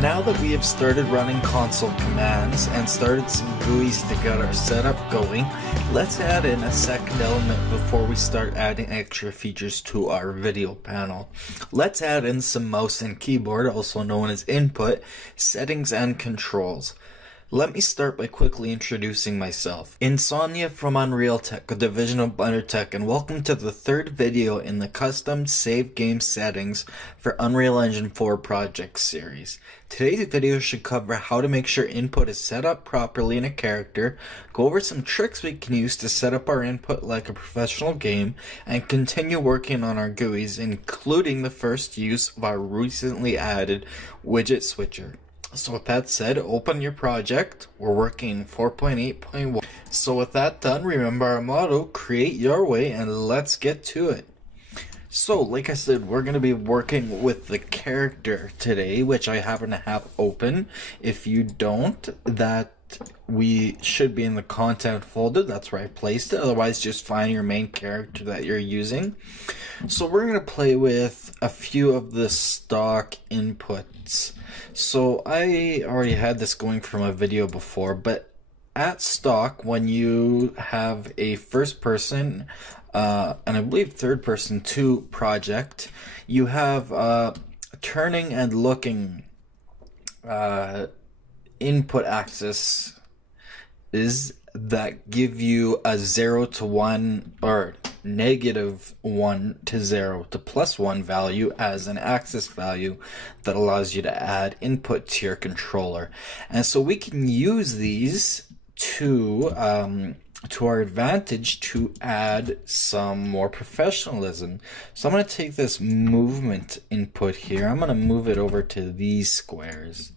Now that we have started running console commands and started some GUIs to get our setup going, let's add in a second element before we start adding extra features to our video panel. Let's add in some mouse and keyboard, also known as input, settings, and controls. Let me start by quickly introducing myself. Insomnia from Unreal Tech, a division of Blender Tech, and welcome to the third video in the custom save game settings for Unreal Engine 4 project series. Today's video should cover how to make sure input is set up properly in a character, go over some tricks we can use to set up our input like a professional game, and continue working on our GUIs, including the first use of our recently added widget switcher. So with that said, open your project. We're working 4.8.1. So with that done, remember our motto, create your way, and let's get to it. So like I said, we're going to be working with the character today, which I happen to have open. If you don't, that we should be in the content folder. That's where I placed it. Otherwise, just find your main character that you're using. So we're going to play with a few of the stock inputs. So I already had this going from a video before, but at stock, when you have a first person and I believe third person 2 project, you have turning and looking input axis is that give you a 0 to 1 or negative 1 to 0 to plus 1 value as an axis value that allows you to add input to your controller. And so we can use these to our advantage to add some more professionalism. So I'm going to take this movement input here. I'm going to move it over to these squares.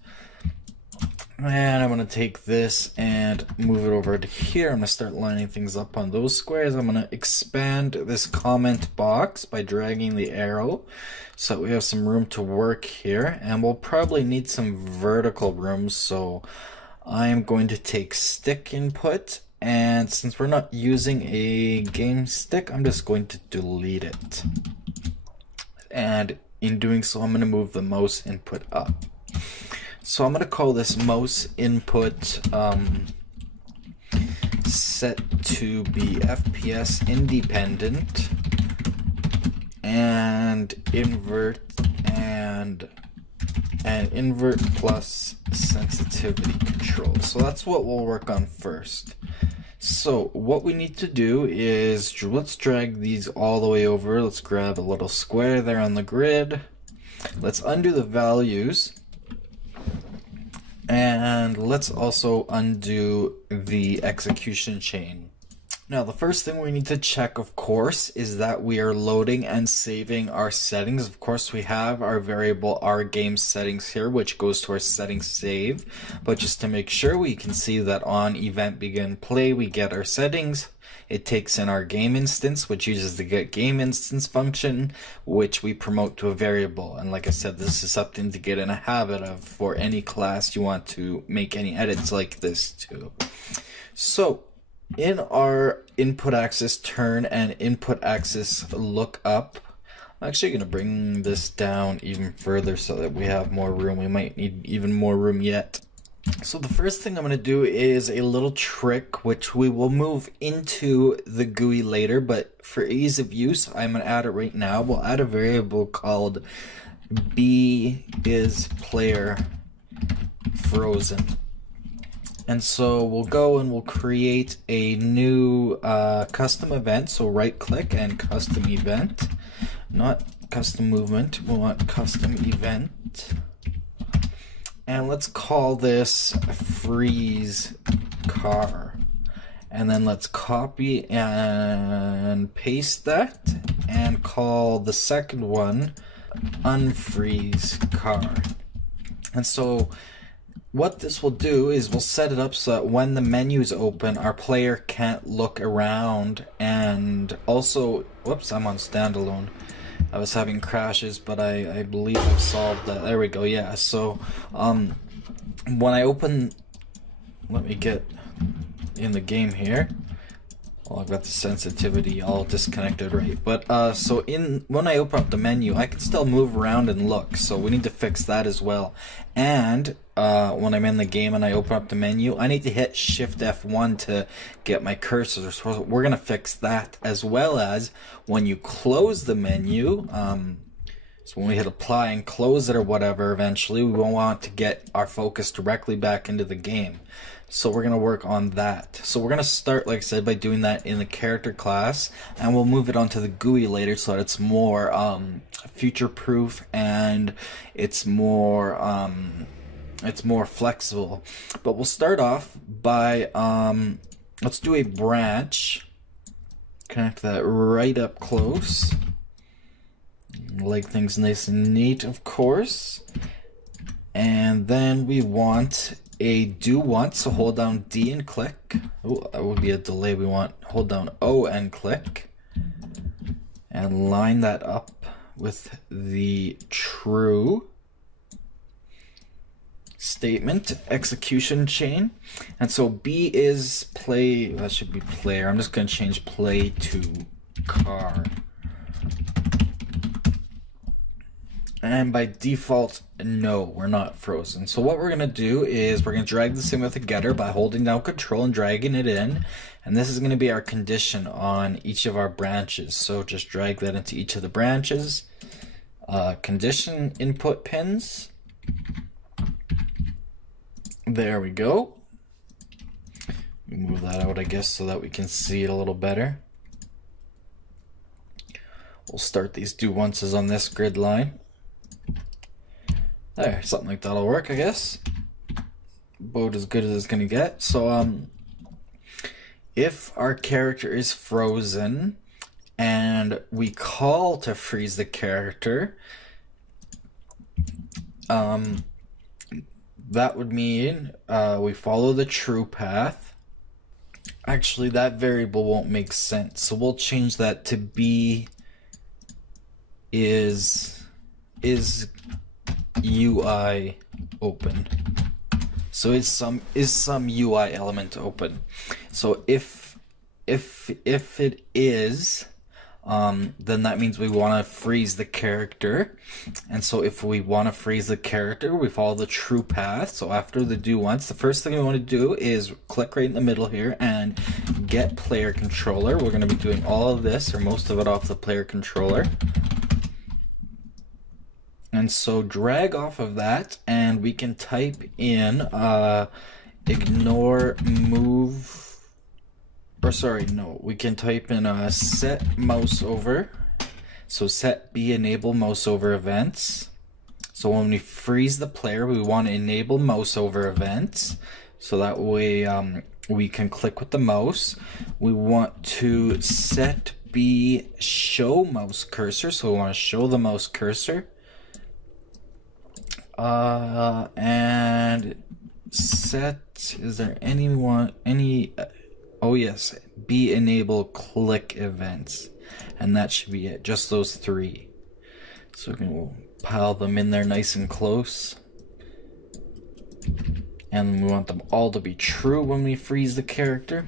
And I'm going to take this and move it over to here. I'm going to start lining things up on those squares. I'm going to expand this comment box by dragging the arrow so that we have some room to work here. And we'll probably need some vertical room, so I'm going to take stick input. And since we're not using a game stick, I'm just going to delete it. And in doing so, I'm going to move the mouse input up. So I'm going to call this mouse input set to be FPS independent and invert plus sensitivity control. So that's what we'll work on first. So what we need to do is let's drag these all the way over. Let's grab a little square there on the grid. Let's undo the values. And let's also undo the execution chain. Now the first thing we need to check, of course, is that we are loading and saving our settings. Of course, we have our variable our game settings here, which goes to our settings save. But just to make sure, we can see that on event begin play, we get our settings. It takes in our game instance, which uses the get game instance function, which we promote to a variable. And like I said, this is something to get in a habit of for any class you want to make any edits like this to. So in our input axis turn and input axis look up, I'm actually going to bring this down even further so that we have more room. We might need even more room yet. So the first thing I'm going to do is a little trick which we will move into the GUI later, but for ease of use I'm going to add it right now. We'll add a variable called bIsPlayerFrozen. And so we'll go and we'll create a new custom event. So right click and custom event, not custom movement, we want custom event. And let's call this freeze car. And then let's copy and paste that and call the second one unfreeze car. And so what this will do is we'll set it up so that when the menu's open, our player can't look around. And also, whoops, I'm on standalone. I was having crashes, but I believe I've solved that. There we go, yeah. So when I open, let me get in the game here. Well, I've got the sensitivity all disconnected, right? But so when I open up the menu, I can still move around and look. So we need to fix that as well. And when I'm in the game and I open up the menu, I need to hit Shift F1 to get my cursor. So we're gonna fix that, as well as when you close the menu. So when we hit apply and close it or whatever, eventually we won't want to get our focus directly back into the game. So we're going to work on that. So we're going to start, like I said, by doing that in the character class, and we'll move it onto the GUI later so that it's more future-proof and it's more flexible. But we'll start off by let's do a branch. Connect that right up close. Like things nice and neat, of course. And then we want a do once, so hold down D and click. Oh, that would be a delay. We want hold down O and click. And line that up with the true statement execution chain. And so B is play, that should be player. I'm just going to change play to car. And by default, no, we're not frozen. So what we're going to do is we're going to drag this in with a getter by holding down control and dragging it in. And this is going to be our condition on each of our branches. So just drag that into each of the branches. Condition input pins. There we go. Move that out, I guess, so that we can see it a little better. We'll start these do onces on this grid line. There, something like that'll work, I guess. About as good as it's gonna get. So if our character is frozen and we call to freeze the character, that would mean we follow the true path. Actually, that variable won't make sense, so we'll change that to be is UI open. So is some UI element open. So if it is, then that means we want to freeze the character. And so if we want to freeze the character, we follow the true path. So after the do once, the first thing we want to do is click right in the middle here and get player controller. We're going to be doing all of this, or most of it, off the player controller. And so drag off of that, and we can type in ignore move, or sorry, no, we can type in set mouse over. So set B enable mouse over events. So when we freeze the player, we want to enable mouse over events. So that way we can click with the mouse. We want to set B show mouse cursor. So we want to show the mouse cursor. And set, is there oh yes, B enable click events, and that should be it, just those three. So we'll pile them in there nice and close, and we want them all to be true when we freeze the character,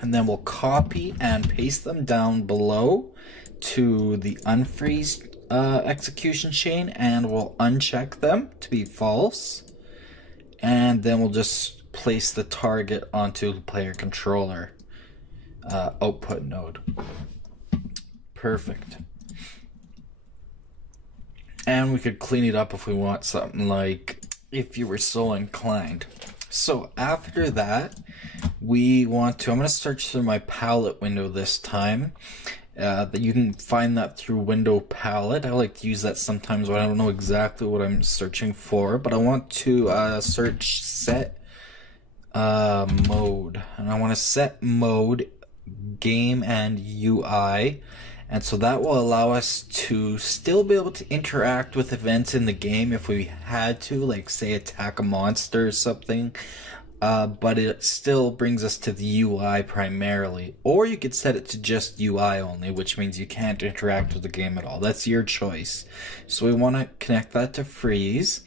and then we'll copy and paste them down below to the unfreeze execution chain, and we'll uncheck them to be false, and then we'll just place the target onto the player controller output node. Perfect. And we could clean it up if we want, something like if you were so inclined. So after that, we want to, I'm going to search through my palette window this time. That you can find that through window palette. I like to use that sometimes when I don't know exactly what I'm searching for, but I want to search set mode, and I want to set mode game and UI, and so that will allow us to still be able to interact with events in the game if we had to, like say attack a monster or something. But it still brings us to the UI primarily. Or you could set it to just UI only, which means you can't interact with the game at all. That's your choice. So we want to connect that to freeze.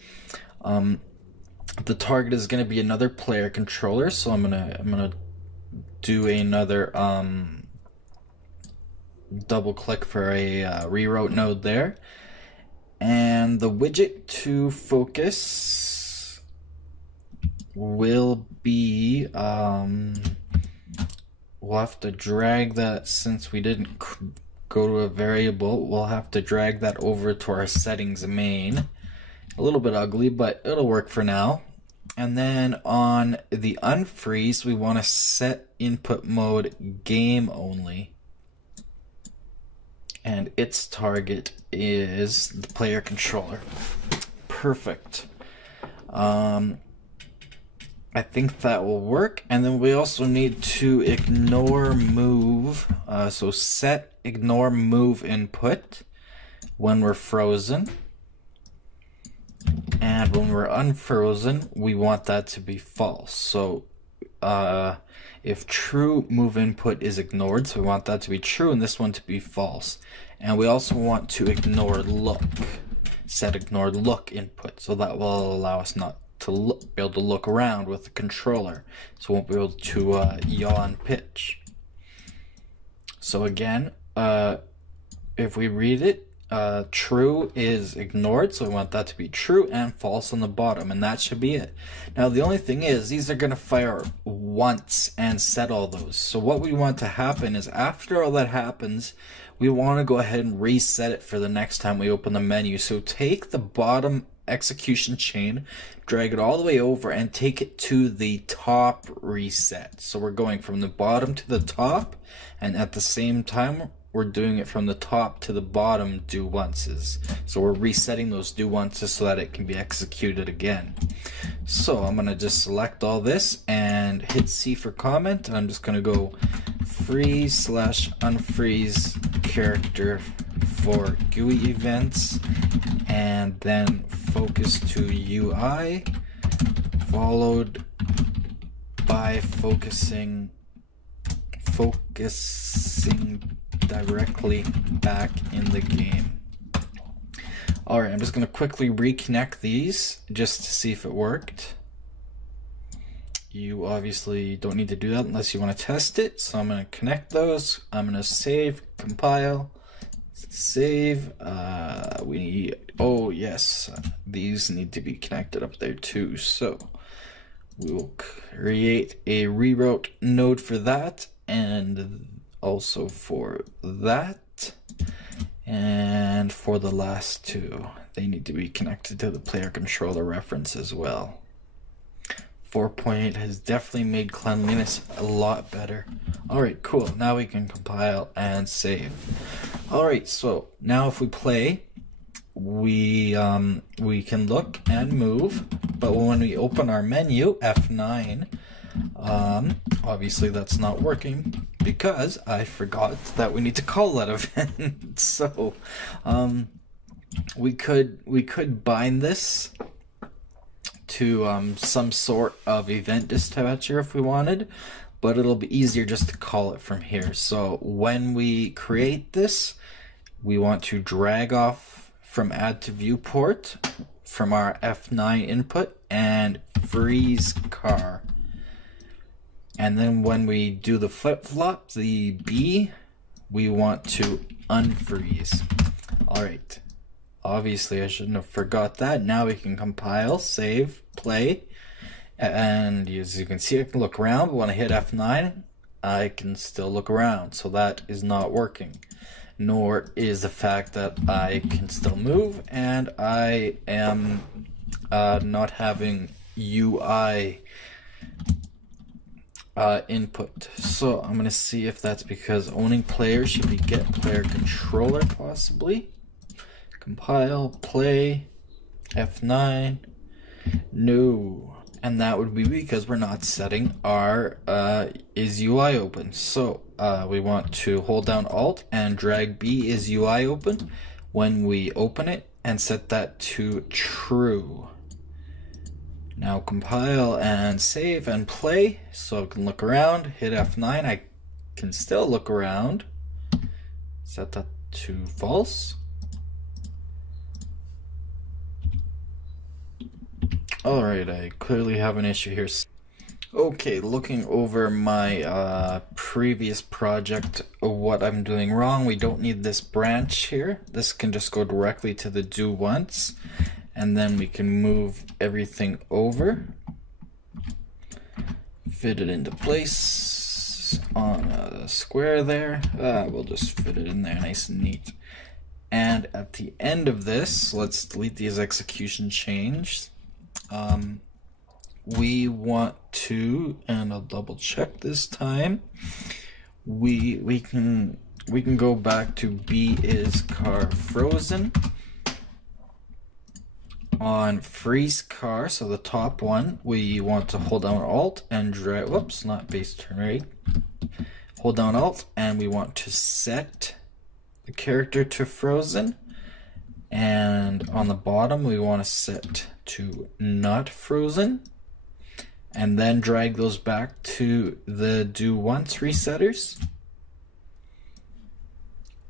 The target is going to be another player controller, so I'm gonna do another double click for a rewrote node there. And the widget to focus will be, we'll have to drag that, since we didn't go to a variable, we'll have to drag that over to our settings main. A little bit ugly, but it'll work for now. And then on the unfreeze, we want to set input mode game only. And its target is the player controller. Perfect. I think that will work. And then we also need to ignore move. So set ignore move input when we're frozen. And when we're unfrozen, we want that to be false. So if true, move input is ignored, so we want that to be true and this one to be false. And we also want to ignore look. Set ignore look input, so that will allow us not to be able to look around with the controller, so we won't be able to yaw and pitch. So again, if we read it, true is ignored, so we want that to be true, and false on the bottom, and that should be it. Now the only thing is, these are going to fire once and set all those. So what we want to happen is, after all that happens, we want to go ahead and reset it for the next time we open the menu. So take the bottom execution chain, drag it all the way over, and take it to the top reset. So we're going from the bottom to the top, and at the same time we're doing it from the top to the bottom do onces. So we're resetting those do onces so that it can be executed again. So I'm gonna just select all this and hit C for comment, and I'm just gonna go freeze/unfreeze character for GUI events, and then focus to UI, followed by focusing directly back in the game. Alright, I'm just going to quickly reconnect these just to see if it worked. You obviously don't need to do that unless you want to test it, so I'm going to connect those. I'm going to save, compile, save. We need, oh yes, these need to be connected up there too, so we will create a rewrote node for that, and also for that, and for the last two, they need to be connected to the player controller reference as well. 4.8 has definitely made cleanliness a lot better. Alright, cool. Now we can compile and save. Alright, so now if we play, we can look and move, but when we open our menu, F9, obviously that's not working because I forgot that we need to call that event. So we could bind this to some sort of event dispatcher if we wanted, but it'll be easier just to call it from here. So when we create this, we want to drag off from add to viewport from our F9 input and freeze car. And then when we do the flip-flop, the B, we want to unfreeze. Alright, obviously I shouldn't have forgot that. Now we can compile, save, play, and as you can see I can look around, but when I hit F9, I can still look around, so that is not working. Nor is the fact that I can still move, and I am not having UI input. So I'm gonna see if that's because owning player should be get player controller possibly. Compile, play, F9, no, and that would be because we're not setting our is UI open. So we want to hold down Alt and drag B is UI open when we open it and set that to true. Now compile and save and play, so I can look around, hit F9, I can still look around, set that to false. Alright, I clearly have an issue here. Okay, looking over my previous project, what I'm doing wrong, we don't need this branch here. This can just go directly to the do once, and then we can move everything over, fit it into place on a square there. We'll just fit it in there nice and neat. And at the end of this, let's delete these execution chains. We want to, and I'll double check this time, we can go back to B is car frozen. On freeze car, so the top one, we want to hold down Alt and drag, whoops, not base turn rate. Hold down Alt and we want to set the character to frozen. And on the bottom, we want to set to not frozen. And then drag those back to the do once resetters.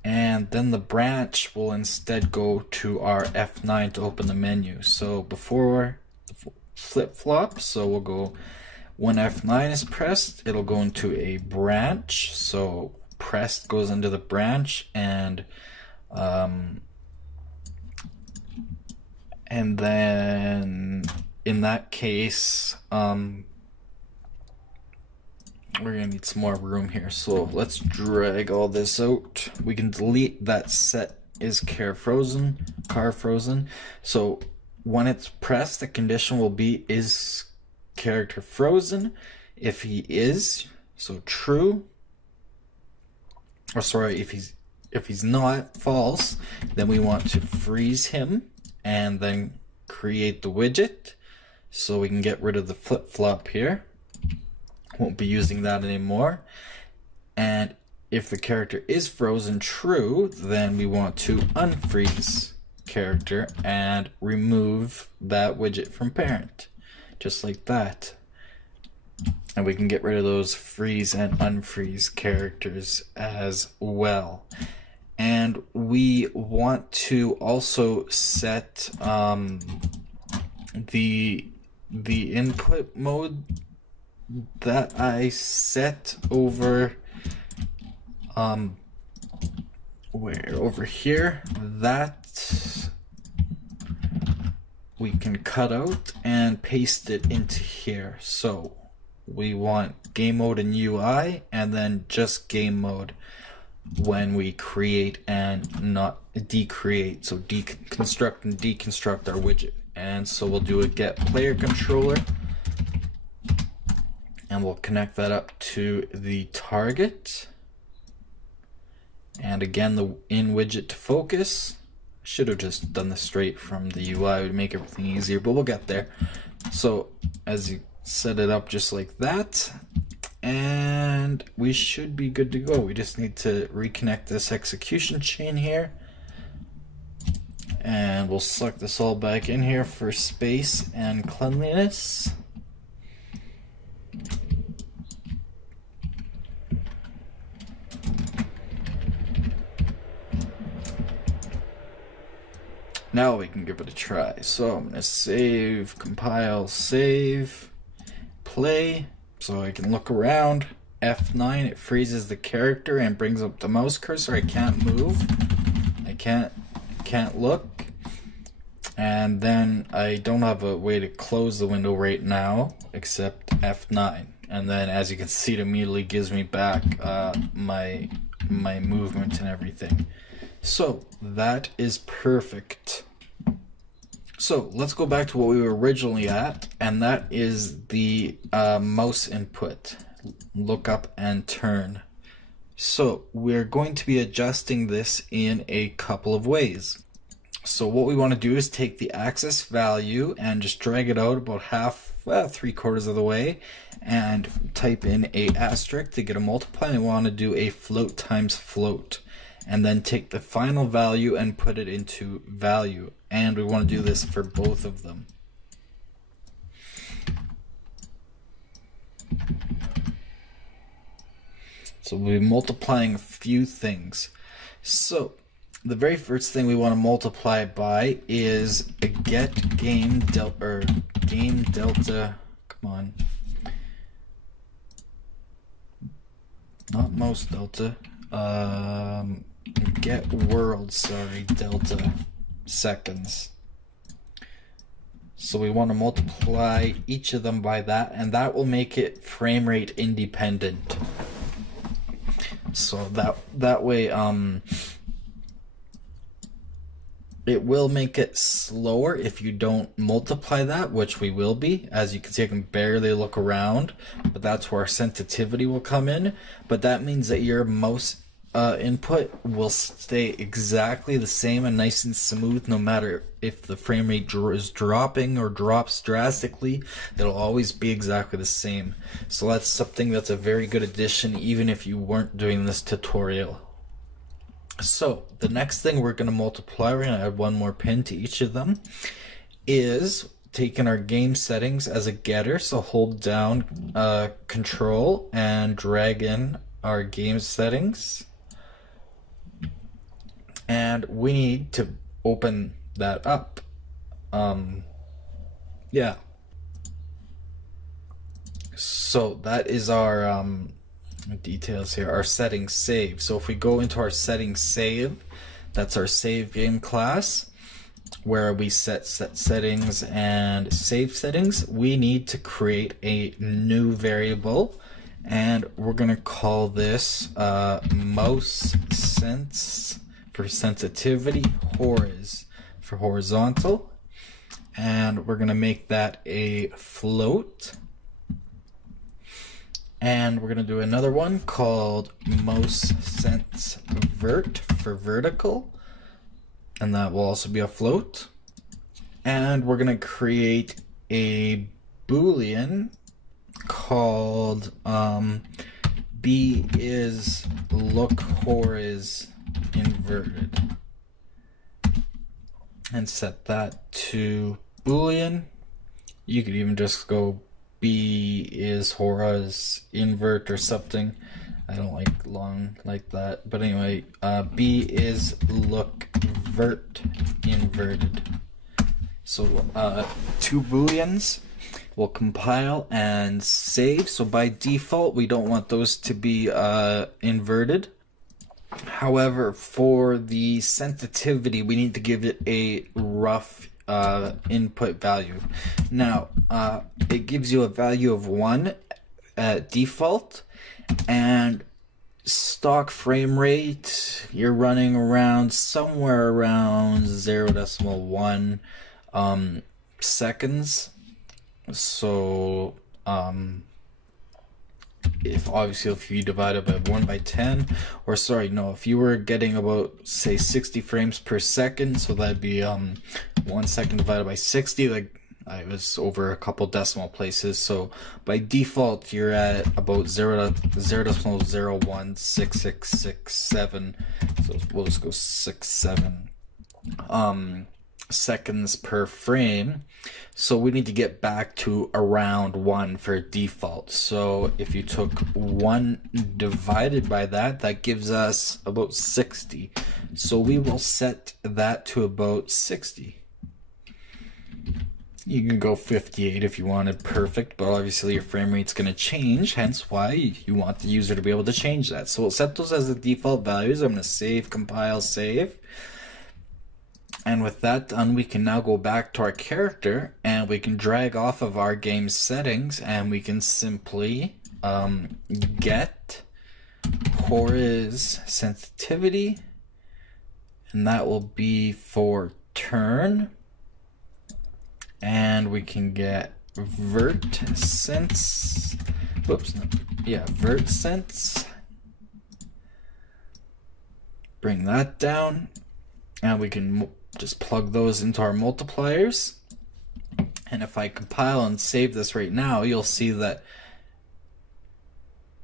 And then the branch will instead go to our F9 to open the menu. So before the flip-flop, so we'll go, when F9 is pressed, it'll go into a branch. So pressed goes into the branch, and then in that case, we're gonna need some more room here, so let's drag all this out. We can delete that set is car frozen. So when it's pressed, the condition will be is character frozen. If he is, so true. Or sorry, if he's not, false, then we want to freeze him and then create the widget so we can get rid of the flip-flop here. Won't be using that anymore. And if the character is frozen true, then we want to unfreeze character and remove that widget from parent, just like that. And we can get rid of those freeze and unfreeze characters as well. And we want to also set the input mode that I set over over here, that we can cut out and paste it into here. So we want game mode and UI, and then just game mode when we create and not decreate, so deconstruct and deconstruct our widget. And so we'll do a get player controller, and we'll connect that up to the target. And again, the in widget to focus. Should have just done this straight from the UI, it would make everything easier, but we'll get there. So as you set it up just like that, and we should be good to go. We just need to reconnect this execution chain here, and we'll suck this all back in here for space and cleanliness. Now we can give it a try. So I'm gonna save, compile, save, play, so I can look around. F9, it freezes the character and brings up the mouse cursor. I can't move. I can't look. And then I don't have a way to close the window right now except F9. And then as you can see, it immediately gives me back my movement and everything. So that is perfect. So let's go back to what we were originally at, and that is the mouse input, look up and turn. So we're going to be adjusting this in a couple of ways. So what we want to do is take the axis value and just drag it out about half, 3/4 of the way, and type in a asterisk to get a multiply. And we want to do a float times float, and then take the final value and put it into value. And we want to do this for both of them. So we'll be multiplying a few things. So the very first thing we want to multiply by is a get game delta, come on, not most delta, get world, sorry, delta seconds. So we want to multiply each of them by that, and that will make it frame rate independent. So that way, it will make it slower if you don't multiply that, which we will be. As you can see, I can barely look around, but that's where our sensitivity will come in. But that means that your mouse input will stay exactly the same and nice and smooth, no matter if the frame rate is dropping or drops drastically. It'll always be exactly the same. So that's something that's a very good addition, even if you weren't doing this tutorial. So the next thing we're going to multiply, we're going to add one more pin to each of them, is taking our game settings as a getter. So hold down control and drag in our game settings. And we need to open that up. Yeah. So that is our details here, our settings save. So if we go into our settings save, that's our save game class, where we set settings and save settings. We need to create a new variable, and we're going to call this mouse sense for sensitivity, horiz for horizontal, and we're going to make that a float. And we're going to do another one called mouse sense vert for vertical, and that will also be a float. And we're going to create a boolean called b is look horiz inverted, and set that to boolean. You could even just go b is horiz invert or something. I don't like long like that, but anyway, b is look vert inverted. So two booleans will compile and save. So by default we don't want those to be inverted. However, for the sensitivity we need to give it a rough input value. Now it gives you a value of 1 at default, and stock frame rate you're running around somewhere around 0.1 seconds. So if you divide it by 1 by 10, or sorry, no, if you were getting about, say, 60 frames per second, so that'd be 1 second divided by 60, like I was over a couple decimal places. So by default you're at about 0.0016667, so we'll just go 67 seconds per frame. So we need to get back to around 1 for default. So if you took 1 divided by that, that gives us about 60. So we will set that to about 60. You can go 58 if you wanted perfect, but obviously your frame rate's going to change, hence why you want the user to be able to change that. So we'll set those as the default values. I'm going to save, compile, save. And with that done, we can now go back to our character and we can drag off of our game settings, and we can simply get horiz sensitivity, and that will be for turn. And we can get vert sense, vert sense. Bring that down, and we can just plug those into our multipliers. And if I compile and save this right now, you'll see that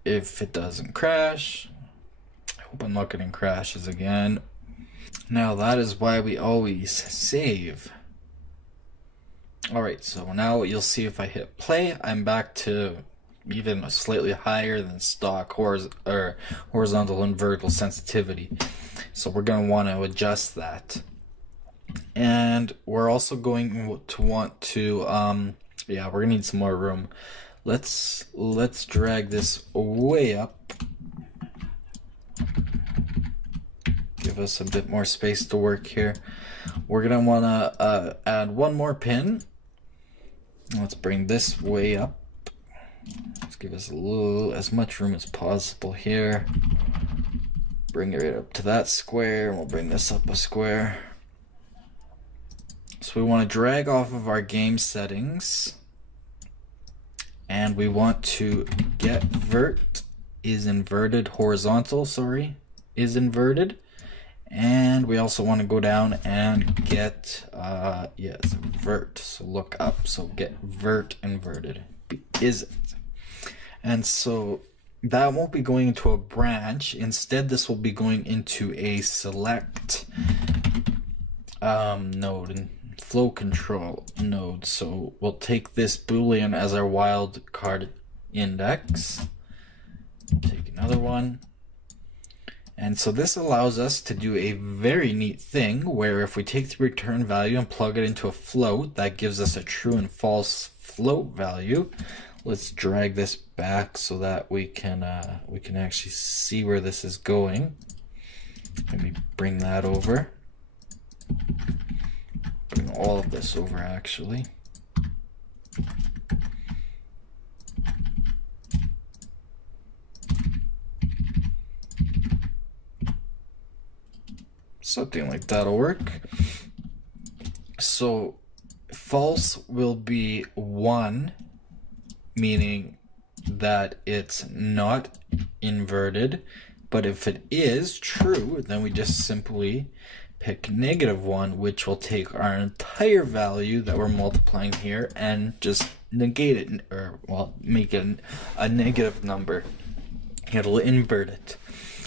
if it doesn't crash, I hope I'm not getting crashes again. Now that is why we always save. Alright, so now you'll see if I hit play, I'm back to even slightly higher than stock horizontal and vertical sensitivity. So we're going to want to adjust that. And we're also going to want to, we're going to need some more room. Let's drag this way up give us a bit more space to work here. We're gonna wanna add one more pin. Let's bring this way up. Let's give us as much room as possible here. Bring it right up to that square, and we'll bring this up a square. So we want to drag off of our game settings, and we want to get vert is inverted, horizontal, sorry, is inverted. And we also want to go down and get, yes, vert, so look up, so get vert inverted, is it? And so that won't be going into a branch, instead this will be going into a select node and flow control node. So we'll take this boolean as our wildcard index, take another one. And so this allows us to do a very neat thing where if we take the return value and plug it into a float, that gives us a true and false float value. Let's drag this back so that we can actually see where this is going. Maybe bring that over. Bring all of this over actually. Something like that'll work. So false will be 1, meaning that it's not inverted, but if it is true, then we just simply pick -1, which will take our entire value that we're multiplying here and just negate it, or well, make it a negative number. It'll invert it.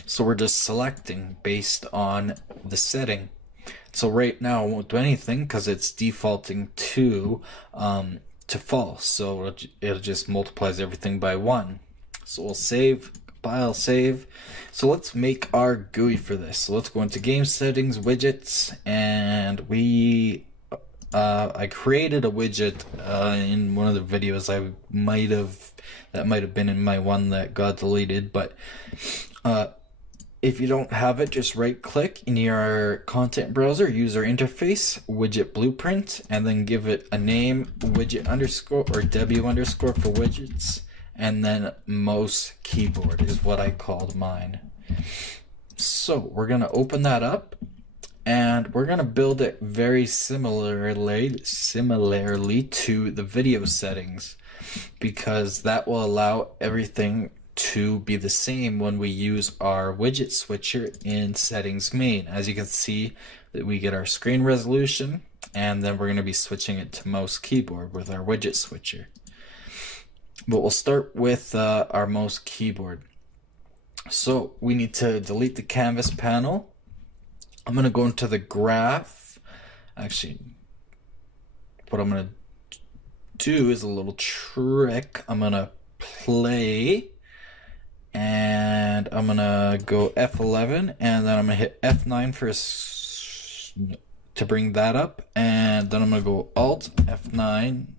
So we're just selecting based on the setting. So right now it won't do anything because it's defaulting to false. So it just multiplies everything by 1. So we'll save, file, save. So let's make our GUI for this. So let's go into game settings, widgets, and I created a widget in one of the videos that might have been in my one that got deleted, but if you don't have it, just right click in your content browser, user interface, widget blueprint, and then give it a name, widget underscore or W underscore for widgets, and then mouse keyboard is what I called mine. So we're gonna open that up, and we're gonna build it very similarly to the video settings, because that will allow everything to be the same when we use our widget switcher in settings main. As you can see, that we get our screen resolution, and then we're going to be switching it to mouse keyboard with our widget switcher. But we'll start with our mouse keyboard. So we need to delete the canvas panel. I'm going to go into the graph. Actually, what I'm going to do is a little trick. I'm going to play, and I'm gonna go F11, and then I'm gonna hit F9 to bring that up, and then I'm gonna go Alt F9.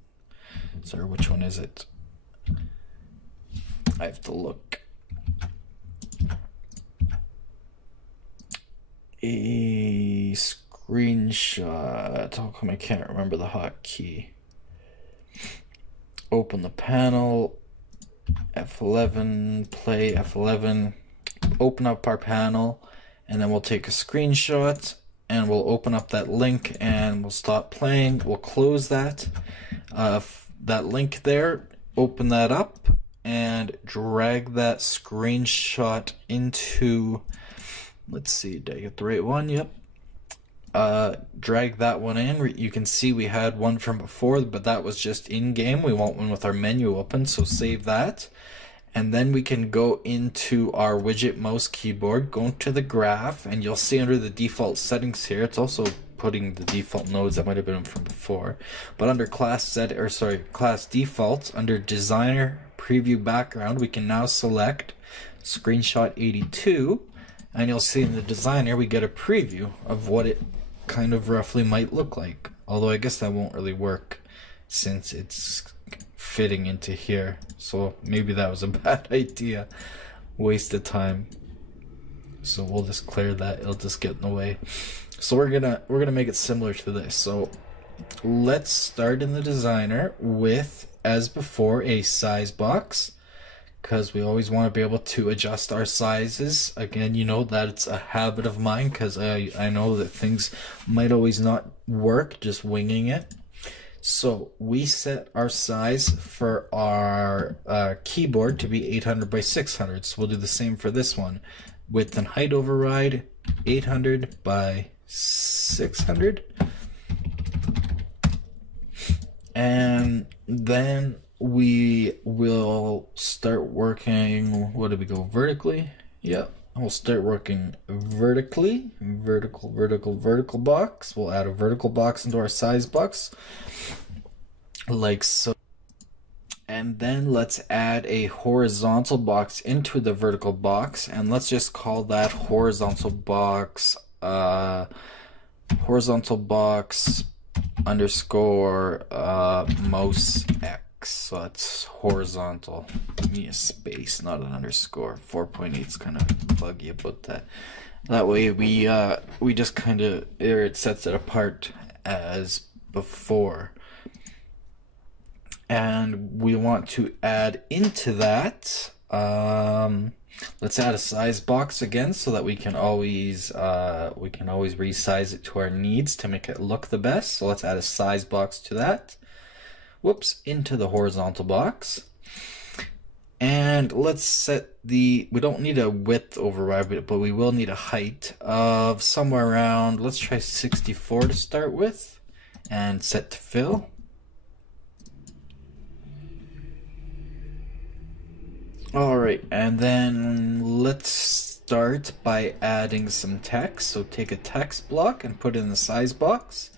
Sorry, which one is it? I have to look. A screenshot. How come I can't remember the hotkey? Open the panel. F11, play F11, open up our panel, and then we'll take a screenshot, and we'll open up that link, and we'll stop playing. We'll close that link there, open that up, and drag that screenshot into, let's see, did I get the right one? Yep. Drag that one in. You can see we had one from before, but that was just in game. We want one with our menu open, so save that. And then we can go into our widget mouse keyboard, go into the graph, and you'll see under the default settings here, it's also putting the default nodes that might have been from before. But under class defaults, under designer preview background, we can now select screenshot 82, and you'll see in the designer we get a preview of what it kind of roughly might look like. Although I guess that won't really work since it's fitting into here. So maybe that was a bad idea. Waste of time. So we'll just clear that, it'll just get in the way. So we're gonna make it similar to this. So let's start in the designer with, as before, a size box, because we always want to be able to adjust our sizes. Again, you know that it's a habit of mine, because I know that things might always not work just winging it. So we set our size for our keyboard to be 800 by 600. So we'll do the same for this one. Width and height override 800 by 600. And then we will start working, what did we go, vertically? Yep. We'll start working vertically. Vertical box. We'll add a vertical box into our size box, like so. And then let's add a horizontal box into the vertical box, and let's just call that horizontal box underscore mouse X. So that's horizontal. Give me a space, not an underscore. 4.8 is kind of buggy about that. That way we just kind of, it sets it apart as before. And we want to add into that, let's add a size box again, so that we can always resize it to our needs to make it look the best. So let's add a size box to that. Whoops, into the horizontal box. And let's set we don't need a width override, but we will need a height of somewhere around, let's try 64 to start with, and set to fill. Alright, and then let's start by adding some text. So take a text block and put it in the size box.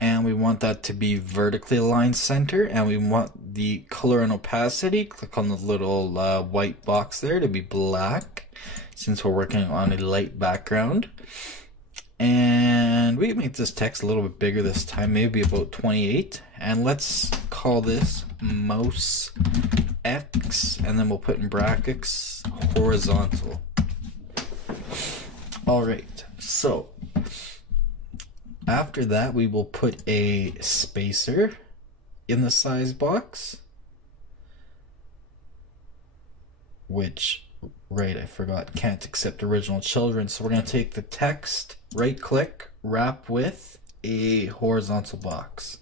And we want that to be vertically aligned center, and we want the color and opacity, click on the little white box there, to be black, since we're working on a light background. And we can make this text a little bit bigger this time, maybe about 28, and let's call this mouse X, and then we'll put in brackets horizontal. Alright, so after that we will put a spacer in the size box, which, right, I forgot, can't accept original children. So we're going to take the text, right click, wrap with a horizontal box,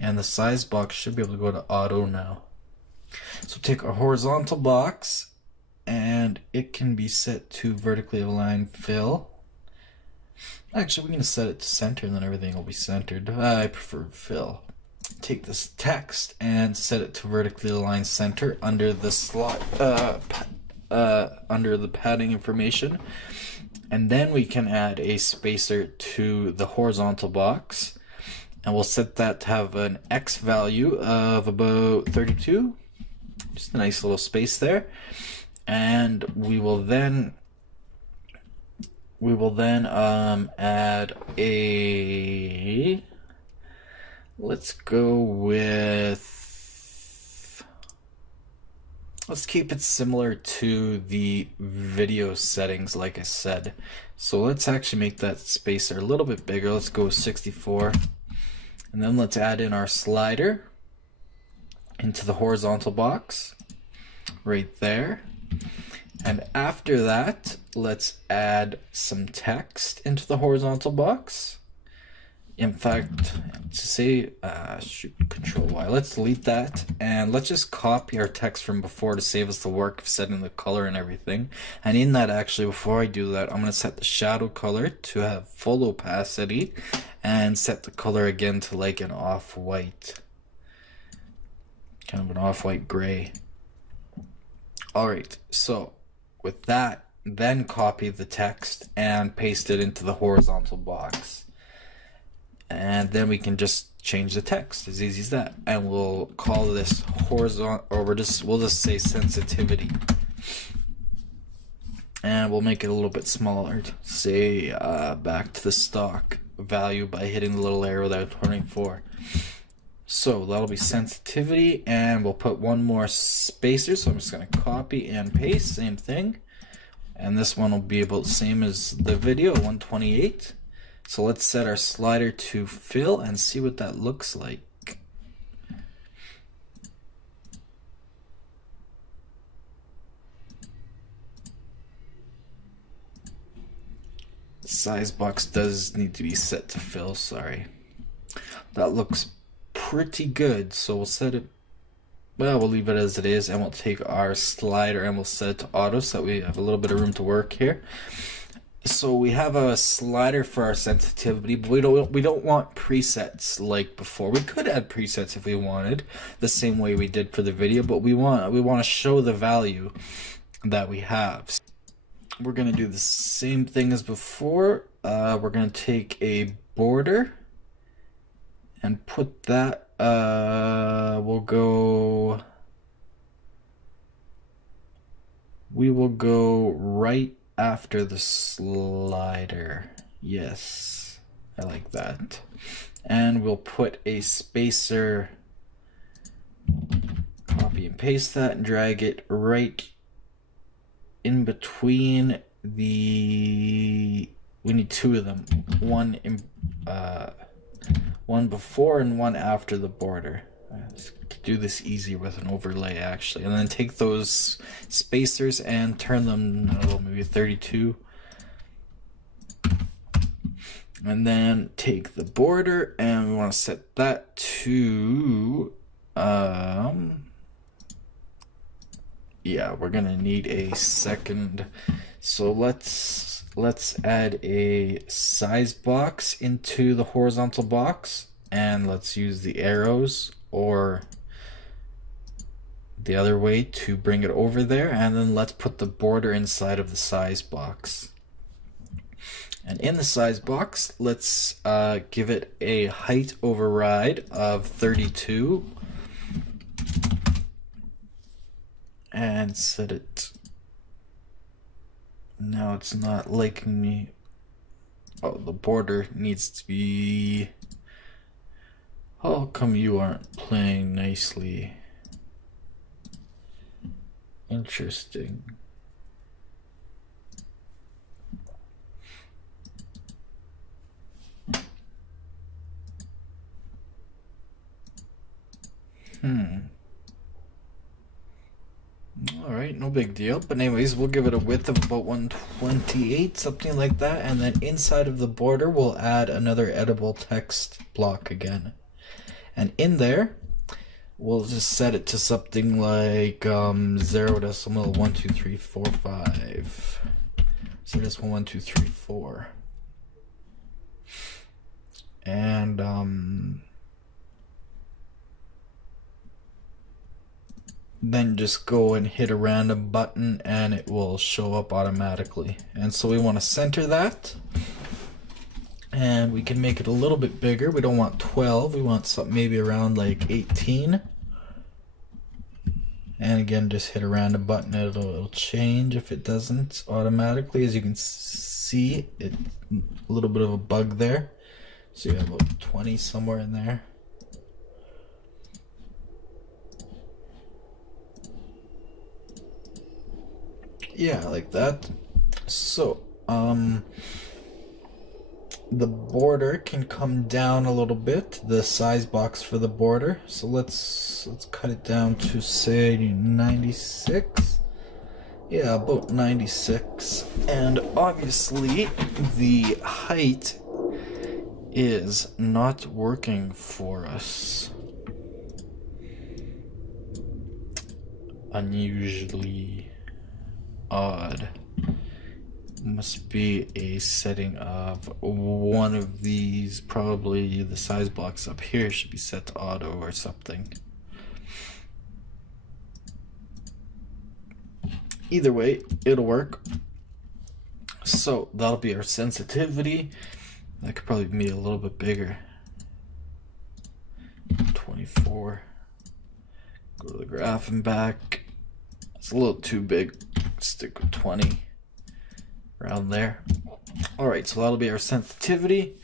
and the size box should be able to go to auto now. So take our horizontal box, and it can be set to vertically aligned fill. Actually, we're going to set it to center, and then everything will be centered. I prefer fill. Take this text and set it to vertically aligned center under the slot, under the padding information. And then we can add a spacer to the horizontal box, and we'll set that to have an X value of about 32. Just a nice little space there. And we will then add a, let's keep it similar to the video settings, like I said. So let's actually make that spacer a little bit bigger. Let's go 64, and then let's add in our slider into the horizontal box right there. And after that, let's add some text into the horizontal box. In fact, to say, Control Y, let's delete that, and let's just copy our text from before to save us the work of setting the color and everything. And in that, actually, before I do that, I'm going to set the shadow color to have full opacity, and set the color again to like an off-white, kind of an off-white gray. Alright, so with that, then copy the text and paste it into the horizontal box. And then we can just change the text, as easy as that. And we'll call this horizontal, or we'll just say sensitivity. And we'll make it a little bit smaller, say back to the stock value by hitting the little arrow that I'm turning for. So that'll be sensitivity, and we'll put one more spacer. So I'm just going to copy and paste, same thing. And this one will be about the same as the video, 128. So let's set our slider to fill and see what that looks like. Size box does need to be set to fill, sorry. That looks pretty good, so we'll set it, well, we'll leave it as it is, and we'll take our slider and we'll set it to auto so that we have a little bit of room to work here. So we have a slider for our sensitivity, but we don't want presets like before. We could add presets if we wanted, the same way we did for the video, but we want to show the value that we have. We're going to do the same thing as before. We're going to take a border and put that, we will go right after the slider. Yes, I like that. And we'll put a spacer, copy and paste that and drag it right in between the, we need two of them, one before and one after the border. Let's do this easy with an overlay actually, and then take those spacers and turn them, I don't know, maybe 32, and then take the border and we want to set that to yeah, we're gonna need a second, so let's add a size box into the horizontal box, and let's use the arrows or the other way to bring it over there, and then let's put the border inside of the size box. And in the size box, let's give it a height override of 32 and set it. Now it's not liking me. Oh, the border needs to be, how come you aren't playing nicely? Interesting. Alright, no big deal. But anyways, we'll give it a width of about 128, something like that. And then inside of the border, we'll add another editable text block again. And in there, we'll just set it to something like 0.12345. So this one, 1, 2, 3, 4. And then just go and hit a random button and it will show up automatically. And so we want to center that, and we can make it a little bit bigger. We don't want 12, we want something maybe around like 18. And again, just hit a random button, it'll change if it doesn't automatically. As you can see, a little bit of a bug there. So you have about 20 somewhere in there. Yeah, like that. So, the border can come down a little bit, the size box for the border. So let's cut it down to say 96. Yeah, about 96. And obviously the height is not working for us. Unusually odd. Must be a setting of one of these. Probably the size box up here should be set to auto or something. Either way, it'll work. So that'll be our sensitivity. That could probably be a little bit bigger. 24. Go to the graph and back. It's a little too big. Stick with 20. Around there. Alright, so that'll be our sensitivity.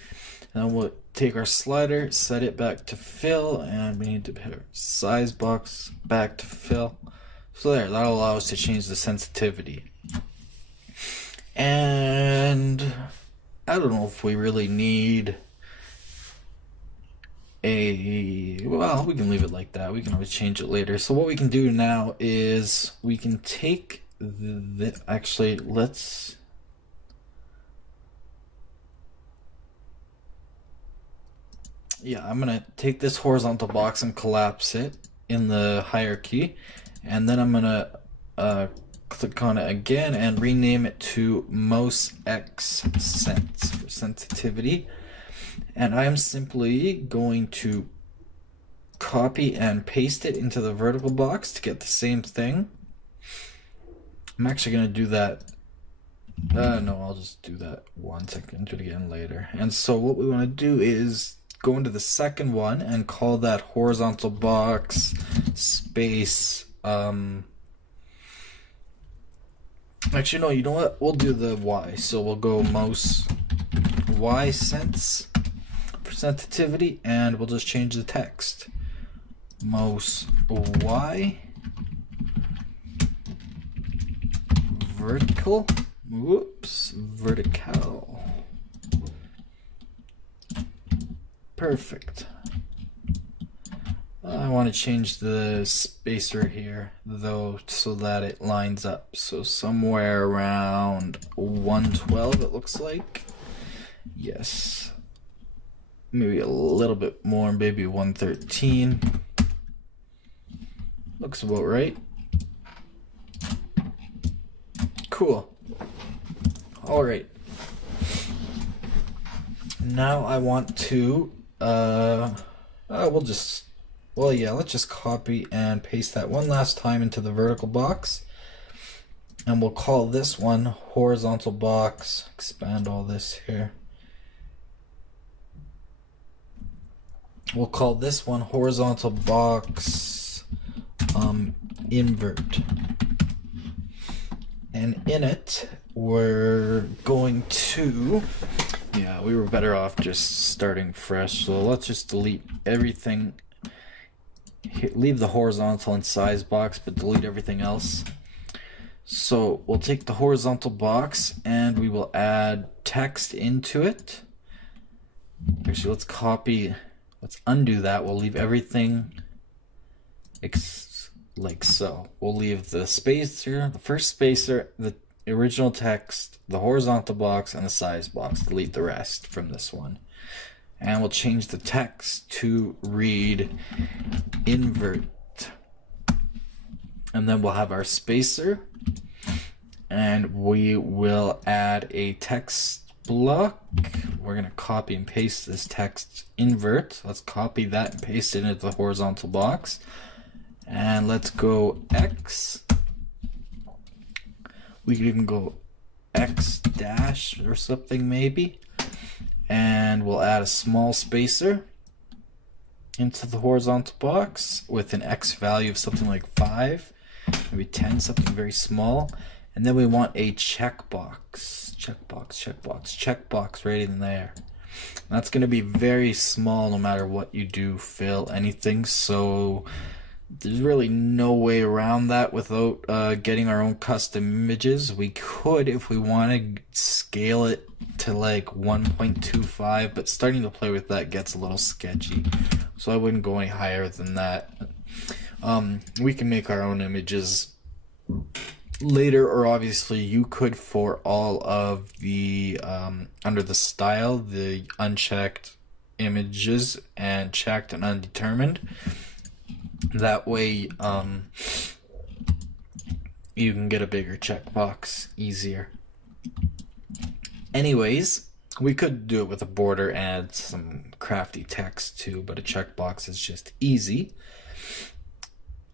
And then we'll take our slider, set it back to fill, and we need to hit our size box back to fill. So there, that'll allow us to change the sensitivity. And I don't know if we really need well, we can leave it like that. We can always change it later. So what we can do now is we can take actually, let's I'm gonna take this horizontal box and collapse it in the hierarchy, and then I'm gonna click on it again and rename it to most x sense for sensitivity. And I'm simply going to copy and paste it into the vertical box to get the same thing. I'm actually going to do that. No, I'll just do that once. I can do it again later. And so what we want to do is go into the second one and call that horizontal box space. Actually, no, you know what? We'll do the Y. So we'll go most Y sense for sensitivity, and we'll just change the text. Most Y vertical. Whoops, vertical. Perfect. I want to change the spacer here though so that it lines up. So somewhere around 112 it looks like. Yes. Maybe a little bit more, maybe 113. Looks about right. Cool. Alright. Now I want to let's just copy and paste that one last time into the vertical box. And we'll call this one horizontal box. Expand all this here. We'll call this one horizontal box invert. And in it, we're going to, we were better off just starting fresh. So let's just delete everything. Leave the horizontal and size box, but delete everything else. So we'll take the horizontal box and we will add text into it. Actually, let's undo that. We'll leave everything like so. We'll leave the spacer, the first spacer, the original text, the horizontal box, and the size box. Delete the rest from this one. And we'll change the text to read invert. And then we'll have our spacer. And we will add a text block. We're going to copy and paste this text invert. Let's copy that and paste it into the horizontal box. And let's go X. We could even go X dash or something maybe. And we'll add a small spacer into the horizontal box with an X value of something like 5, maybe 10, something very small. And then we want a checkbox right in there. That's going to be very small no matter what you do, fill anything. So there's really no way around that without getting our own custom images. We could, if we want to, scale it to like 1.25, but starting to play with that gets a little sketchy. So I wouldn't go any higher than that. We can make our own images later, or obviously you could for all of the under the style, the unchecked images and checked and undetermined. That way you can get a bigger checkbox easier. Anyways, we could do it with a border and some crafty text too, but a checkbox is just easy.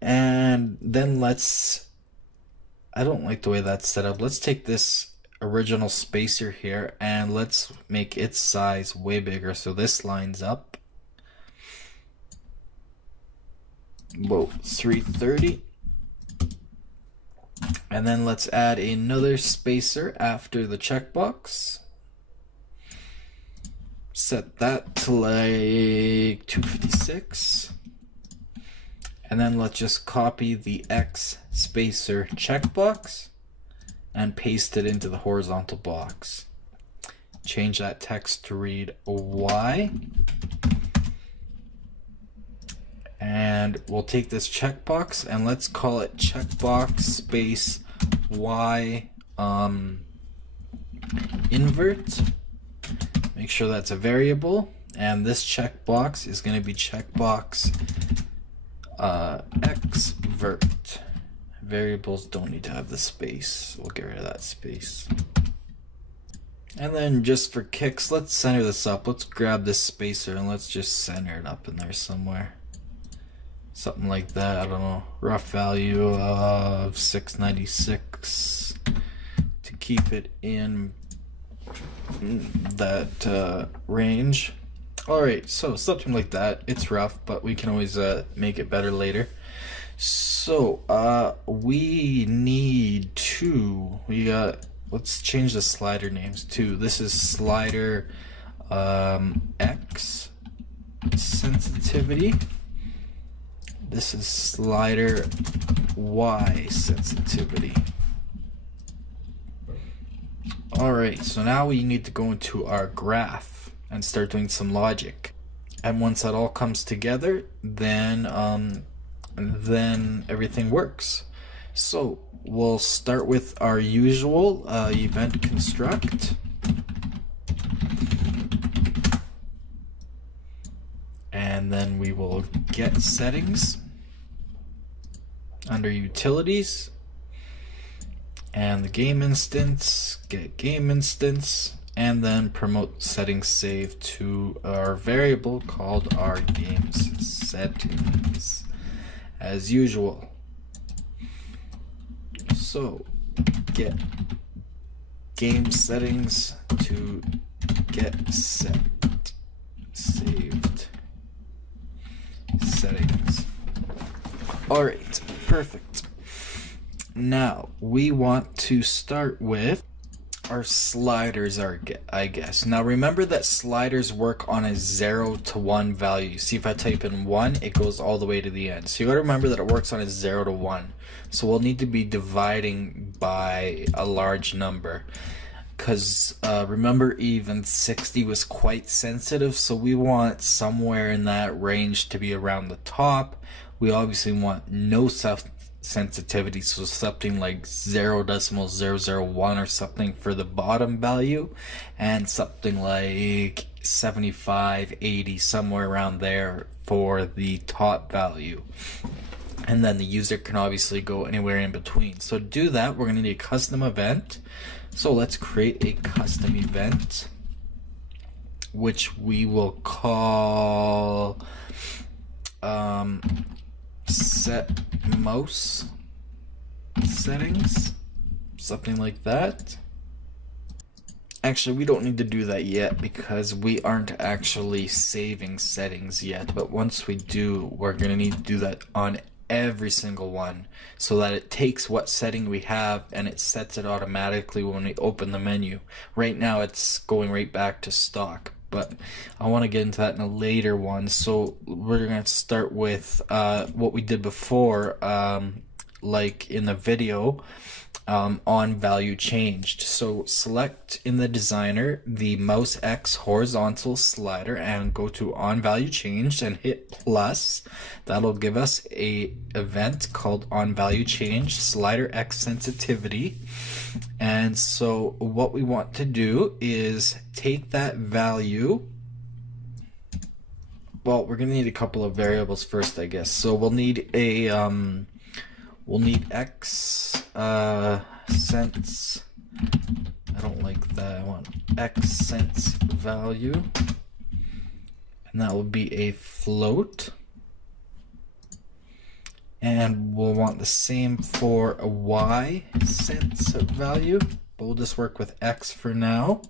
And then I don't like the way that's set up. Let's take this original spacer here and let's make its size way bigger so this lines up. Whoa, 330. And then let's add another spacer after the checkbox. Set that to like 256. And then let's just copy the X spacer checkbox and paste it into the horizontal box. Change that text to read Y. And we'll take this checkbox and let's call it checkbox space Y invert. Make sure that's a variable, and this checkbox is going to be checkbox xvert. Variables don't need to have the space. We'll get rid of that space. And then just for kicks, let's center this up. Let's grab this spacer and let's just center it up in there somewhere. Something like that, I don't know. Rough value of 696 to keep it in that range. Alright, so something like that. It's rough, but we can always make it better later. So we need to, let's change the slider names too. This is slider X sensitivity. This is slider Y sensitivity. Alright, so now we need to go into our graph and start doing some logic. And once that all comes together, then everything works. So we'll start with our usual event construct. And then we will get settings under utilities and the game instance, get game instance, and then promote settings save to our variable called our games settings as usual. So get game settings to get set saved settings. Alright, perfect. Now we want to start with our sliders, I guess. Now remember that sliders work on a 0 to 1 value. See, if I type in 1, it goes all the way to the end. So you gotta remember that it works on a 0 to 1. So we'll need to be dividing by a large number. Because remember, even 60 was quite sensitive, so we want somewhere in that range to be around the top. We obviously want no sensitivity, so something like 0.001 or something for the bottom value, and something like 75, 80, somewhere around there for the top value. And then the user can obviously go anywhere in between. So to do that, we're going to need a custom event. So let's create a custom event, which we will call set mouse settings, something like that. Actually, we don't need to do that yet because we aren't actually saving settings yet, but once we do, we're going to need to do that on every single one so that it takes what setting we have and it sets it automatically when we open the menu. Right now it's going right back to stock, but I want to get into that in a later one. So we're going to start with what we did before, like in the video, on value changed. So select in the designer the mouse X horizontal slider and go to on value changed and hit plus. That'll give us a event called on value changed slider X sensitivity. And so what we want to do is take that value. Well, we're gonna need a couple of variables first, I guess. So we'll need a we'll need X cents. I don't like that. I want X cents value, and that will be a float. And we'll want the same for a Y cents value, but we'll just work with X for now.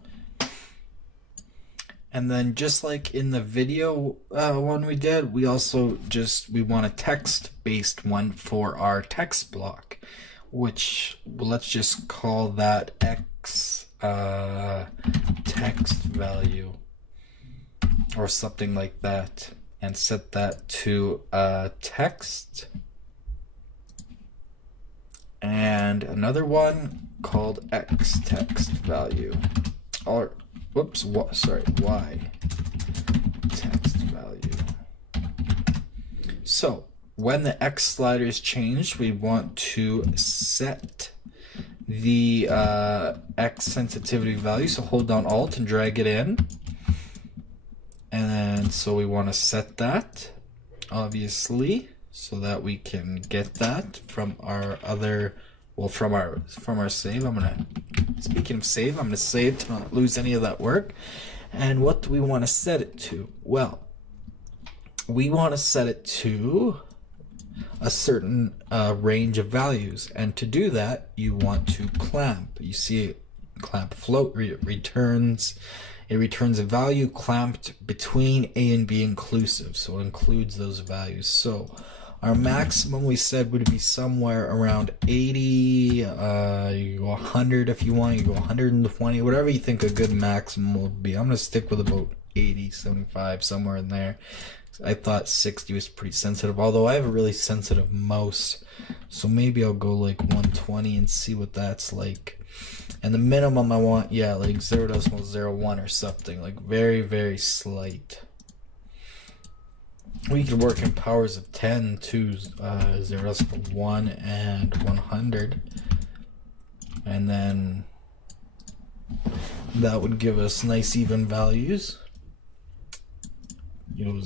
And then just like in the video one we did, we also we want a text-based one for our text block, which let's just call that X text value or something like that, and set that to text. and another one called x text value, or whoops, sorry, y text value. So when the x slider is changed, we want to set the x sensitivity value. So hold down Alt and drag it in, and so we want to set that, obviously, so that we can get that from our other, well, from our save. Speaking of save, I'm gonna save to not lose any of that work. And what do we want to set it to? Well, we want to set it to a certain range of values, and to do that you want to clamp. You see clamp float returns a value clamped between A and B inclusive, so it includes those values. So our maximum, we said, would be somewhere around 80, you go 100 if you want, you go 120, whatever you think a good maximum would be. I'm going to stick with about 80, 75, somewhere in there. I thought 60 was pretty sensitive, although I have a really sensitive mouse, so maybe I'll go like 120 and see what that's like. And the minimum I want, yeah, like 0.01 or something, like very, very slight. We could work in powers of 10 to 0.1 and 100, and then that would give us nice even values. You know,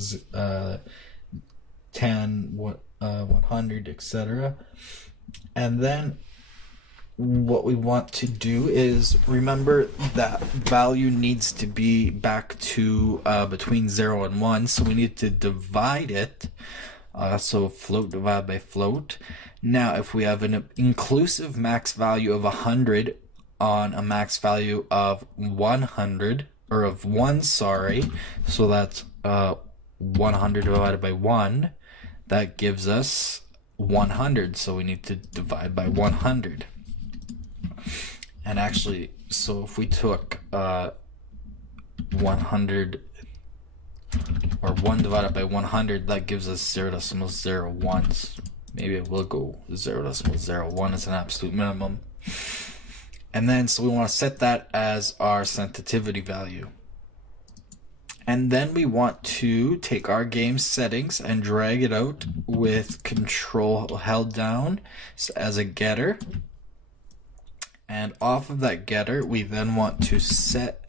10, 100, etc. And then what we want to do is, remember that value needs to be back to between 0 and 1, so we need to divide it. So float divided by float. Now if we have an inclusive max value of 100 on a max value of 100, or of 1, sorry, so that's 100 divided by 1, that gives us 100, so we need to divide by 100. And actually, so if we took 100, or 1 divided by 100, that gives us 0.01. Maybe it will go 0.01 as an absolute minimum. And then, so we want to set that as our sensitivity value. And then we want to take our game settings and drag it out with Control held down as a getter. And off of that getter, we then want to set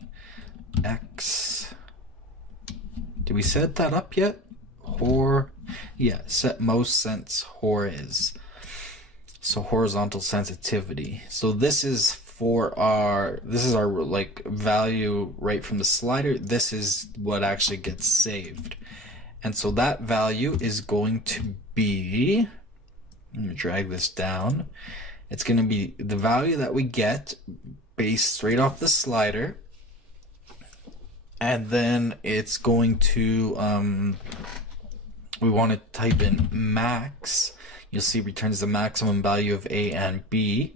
X. Did we set that up yet? Yeah, set most sense horiz. So horizontal sensitivity. So this is for our, like value right from the slider. This is what actually gets saved. And so that value is going to be, let me drag this down. It's going to be the value that we get based straight off the slider. And then it's going to, we want to type in max. You'll see returns the maximum value of A and B.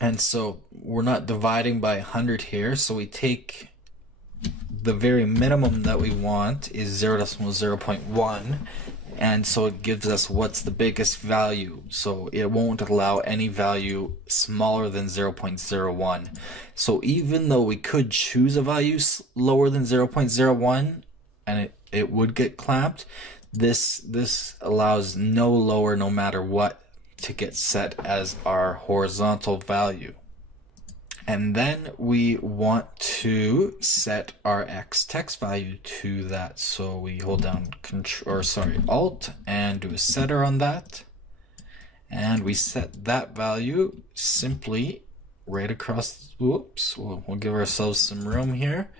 And so we're not dividing by 100 here, so we take the very minimum that we want is 0.1, and so it gives us what's the biggest value. So it won't allow any value smaller than 0.01. So even though we could choose a value lower than 0.01 and it would get clamped, this allows no lower, no matter what, to get set as our horizontal value. And then we want to set our X text value to that. So we hold down Alt and do a setter on that. And we set that value simply right across, whoops, we'll give ourselves some room here.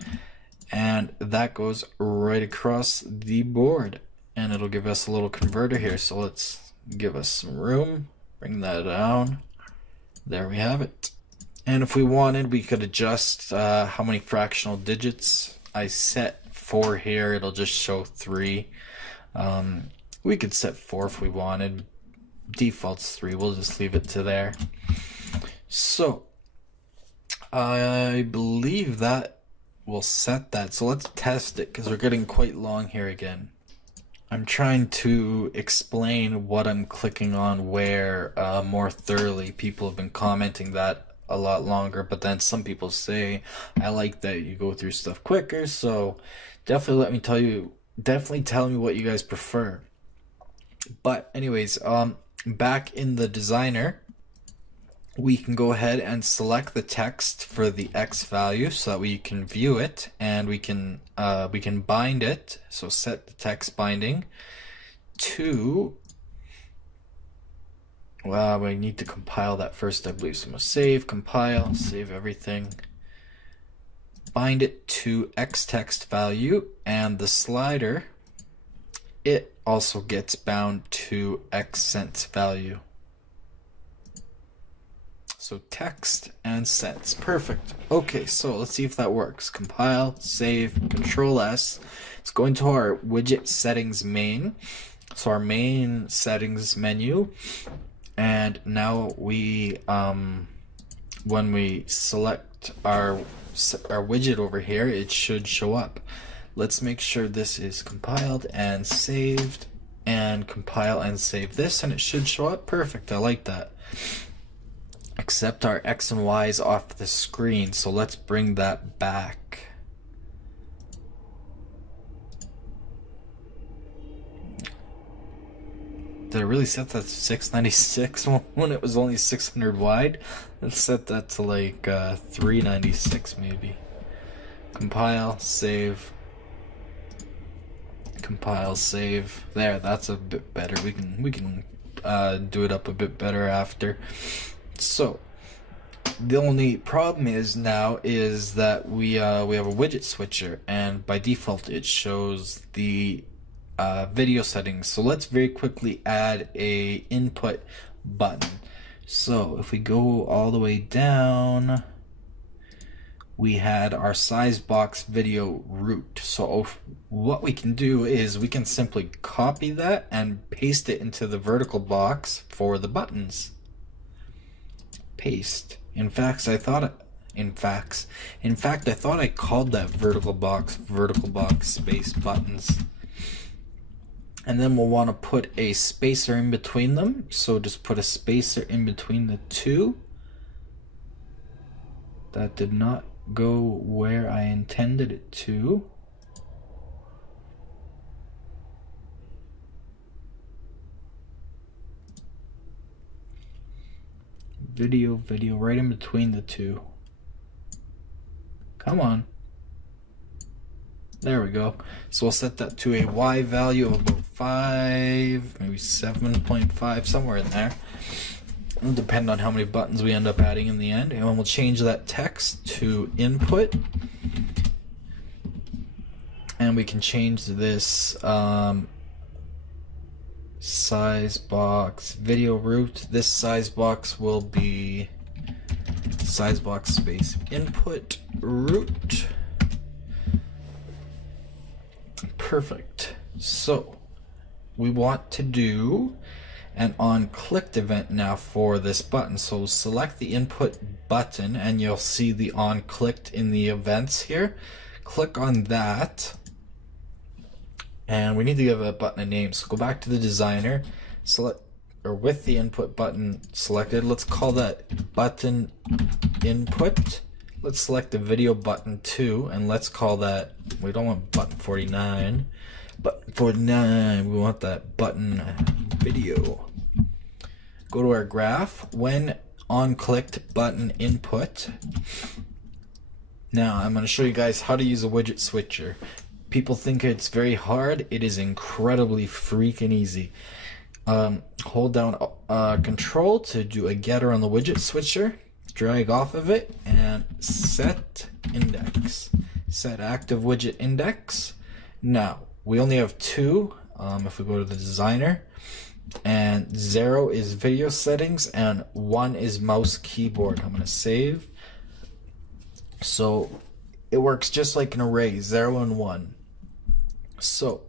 And that goes right across the board. And it'll give us a little converter here. So let's give us some room, bring that down. There we have it. And if we wanted, we could adjust how many fractional digits. I set 4 here, it'll just show 3. We could set 4 if we wanted. Default's 3, we'll just leave it to there. So I believe that will set that. So let's test it, because we're getting quite long here again. I'm trying to explain what I'm clicking on where more thoroughly. People have been commenting that a lot longer, but then some people say, I like that you go through stuff quicker, so definitely tell me what you guys prefer. But anyways, back in the designer, we can go ahead and select the text for the X value so that we can view it, and we can bind it. So set the text binding to, well, we need to compile that first, I believe. So I'm gonna compile, save everything, bind it to X text value, and the slider, it also gets bound to X cents value. So text and cents, perfect. Okay, so let's see if that works. Compile, save, Control S. It's going to our widget settings main. So our main settings menu, and now we, when we select our widget over here, it should show up. Let's make sure this is compiled and saved, and compile and save this, and it should show up. Perfect, I like that. Except our X and Y is off the screen, so let's bring that back. Did I really set that to 696 when it was only 600 wide? Let's set that to like 396 maybe. Compile, save. Compile, save. There, that's a bit better. We can do it up a bit better after. So the only problem is that we have a widget switcher, and by default it shows the video settings. So let's very quickly add a input button. So if we go all the way down, we had our size box video root. So what we can do is we can simply copy that and paste it into the vertical box for the buttons. Paste. In fact, I thought I called that vertical box space buttons. And then we'll want to put a spacer in between them. So just put a spacer in between the two. That did not go where I intended it to. Video, right in between the two. Come on. There we go. So we'll set that to a Y value of about 5, maybe 7.5, somewhere in there. It'll depend on how many buttons we end up adding in the end. And we'll change that text to input. And we can change this size box video root. This size box will be size box space input root. Perfect. So we want to do an on clicked event now for this button. So select the input button and you'll see the on clicked in the events here. Click on that. And we need to give a button a name. So go back to the designer, select, or with the input button selected, let's call that button input. Let's select the video button too, and let's call that, we don't want button 49. Button 49, we want that button video. Go to our graph, when on clicked button input. Now I'm going to show you guys how to use a widget switcher. People think it's very hard. It is incredibly freaking easy. Hold down Control to do a getter on the widget switcher. Drag off of it and set index. Set active widget index. Now we only have 2. If we go to the designer, and 0 is video settings and 1 is mouse keyboard. I'm going to save. So it works just like an array, 0 and 1. So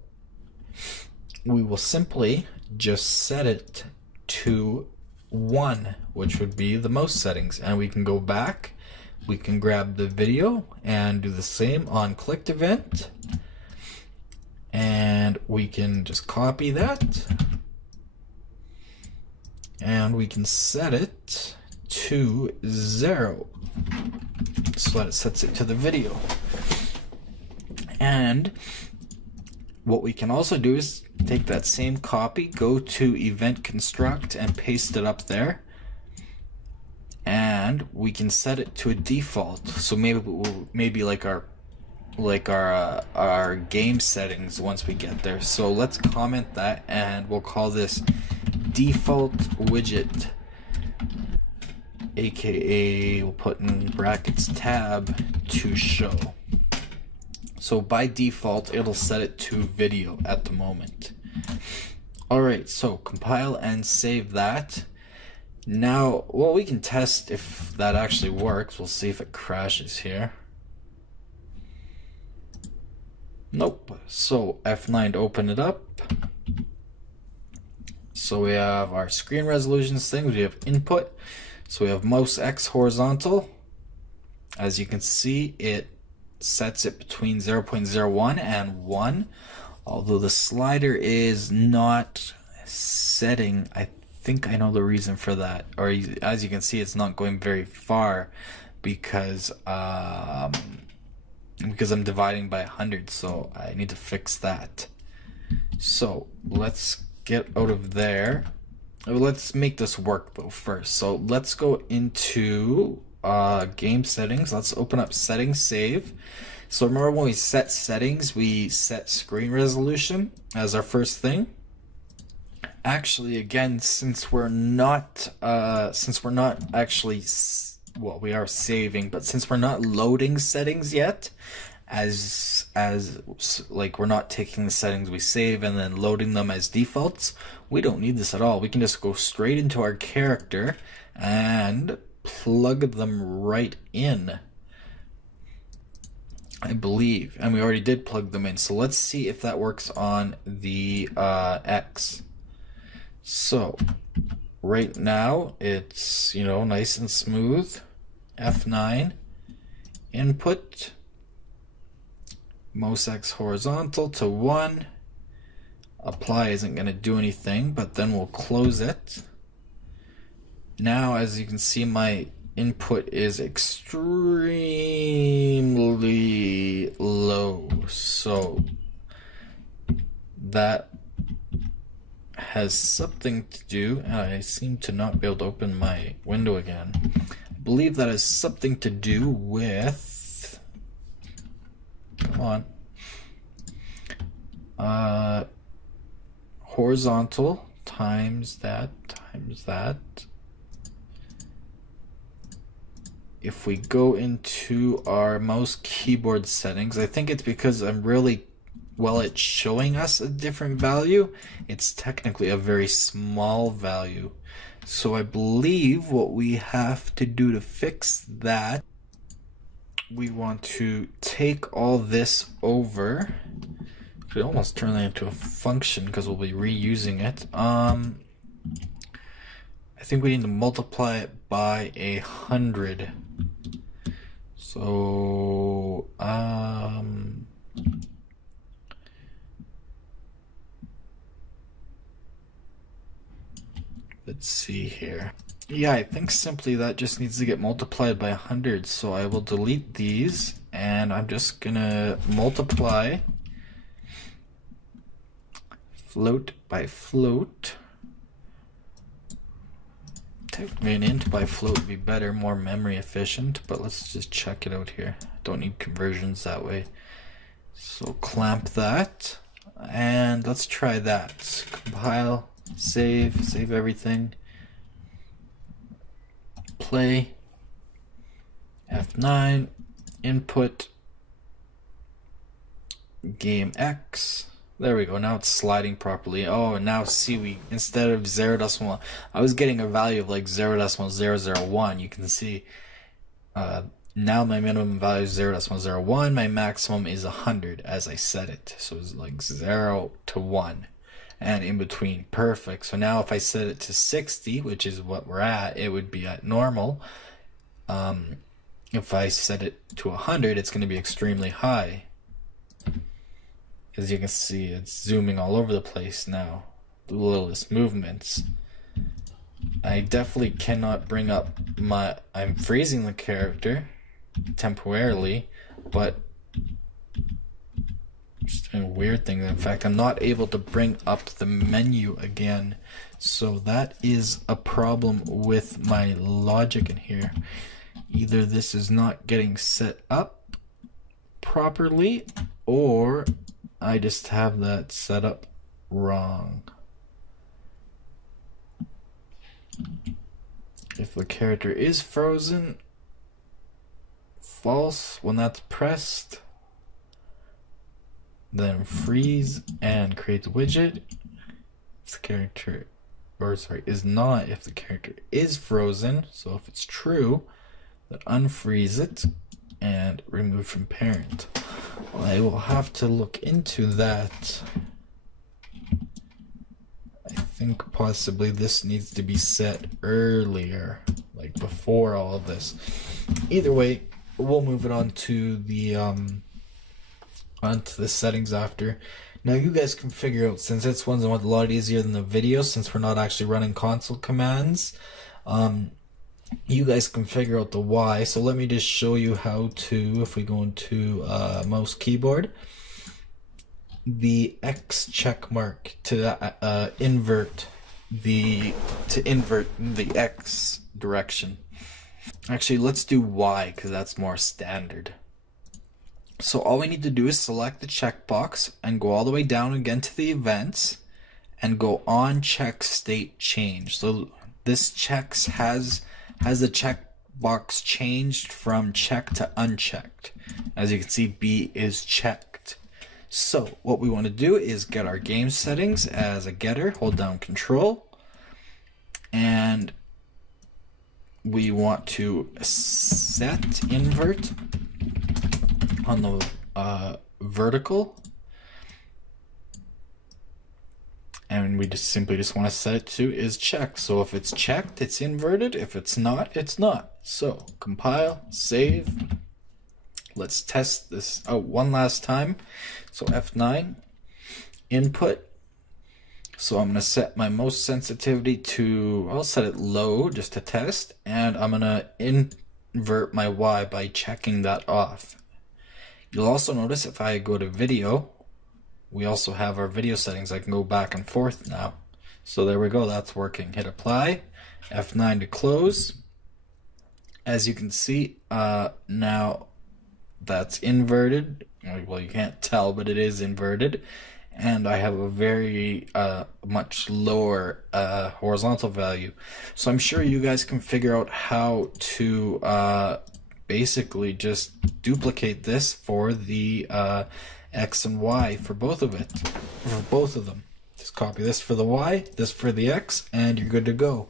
we will simply just set it to 1, which would be the mouse settings, and we can go back, we can grab the video and do the same on clicked event, and And we can just copy that. And we can set it to 0. So that it sets it to the video. And what we can also do is take that same copy, go to event construct and paste it up there. And we can set it to a default. So maybe like our game settings once we get there. So let's comment that and we'll call this default widget, aka we'll put in brackets tab to show. So by default it'll set it to video at the moment. Alright, so compile and save that. Now, well, we can test if that actually works. We'll see if it crashes here. Nope. So F9 to open it up. So we have our screen resolutions things. We have input. So we have mouse X horizontal. As you can see, it sets it between 0.01 and 1. Although the slider is not setting, I think I know the reason for that. Or as you can see, it's not going very far because I'm dividing by 100, so I need to fix that. So let's get out of there. Let's make this work though first. So let's go into game settings. Let's open up settings, save. So remember when we set settings, we set screen resolution as our first thing. Actually, again, since we're not actually, well, we are saving, but since we're not loading settings yet, as like we're not taking the settings we save and then loading them as defaults, we don't need this at all. We can just go straight into our character and plug them right in, I believe, and we already did plug them in. So let's see if that works on the X. So right now it's, you know, nice and smooth. F9, input, mouse X horizontal to 1. Apply isn't going to do anything, but then we'll close it. Now, as you can see, my input is extremely low, so that has something to do, and I seem to not be able to open my window again. I believe that has something to do with, come on, horizontal times that. If we go into our mouse keyboard settings, I think it's because I'm really, well, it's showing us a different value. It's technically a very small value. So I believe what we have to do to fix that, we want to take all this over. We almost turn that into a function because we'll be reusing it. I think we need to multiply it by 100. So let's see here. Yeah, I think simply that just needs to get multiplied by 100. So I will delete these and I'm just gonna multiply float by float. Technically an int by float would be better, more memory efficient, but let's just check it out here. Don't need conversions that way. So clamp that, and let's try that. Compile, save everything. Play, F9, input, game X. There we go, now it's sliding properly. Oh, and now see, we, instead of 0.1, I was getting a value of like 0.001. You can see now my minimum value is 0.01, my maximum is 100 as I set it. So it's like 0 to 1 and in between. Perfect. So now if I set it to 60, which is what we're at, it would be at normal. If I set it to 100, it's going to be extremely high. As you can see, it's zooming all over the place now, the littlest movements. I definitely cannot bring up I'm freezing the character temporarily, but just doing weird things. In fact, I'm not able to bring up the menu again, so that is a problem with my logic in here. Either this is not getting set up properly, or I just have that set up wrong. If the character is frozen, false when that's pressed, then freeze and create the widget. If the character, is not, if the character is frozen, so if it's true, then unfreeze it and remove from parent. I will have to look into that. I think possibly this needs to be set earlier, like before all of this. Either way, we'll move it on to the onto the settings after. Now you guys can figure out, since this one's a lot easier than the video, since we're not actually running console commands, you guys can figure out the Y. So let me just show you how to, if we go into mouse keyboard, the X check mark to invert the X direction. Actually, let's do Y because that's more standard. So all we need to do is select the checkbox and go all the way down again to the events and go on check state change. So this checks has the checkbox changed from checked to unchecked. As you can see, B is checked. So what we want to do is get our game settings as a getter, hold down Control, and we want to set invert on the vertical, and we just simply want to set it to is checked. So if it's checked, it's inverted. If it's not, it's not. So compile, save. Let's test this out one last time. So F9, input. So I'm going to set my mouse sensitivity to, I'll set it low just to test, and I'm going to invert my Y by checking that off. You'll also notice if I go to video, we also have our video settings. I can go back and forth now. So there we go, that's working. Hit apply, F9 to close. As you can see, now that's inverted. Well, you can't tell, but it is inverted. And I have a very much lower horizontal value. So I'm sure you guys can figure out how to basically just duplicate this for the X and Y for both of them. Just copy this for the Y, this for the X, and you're good to go.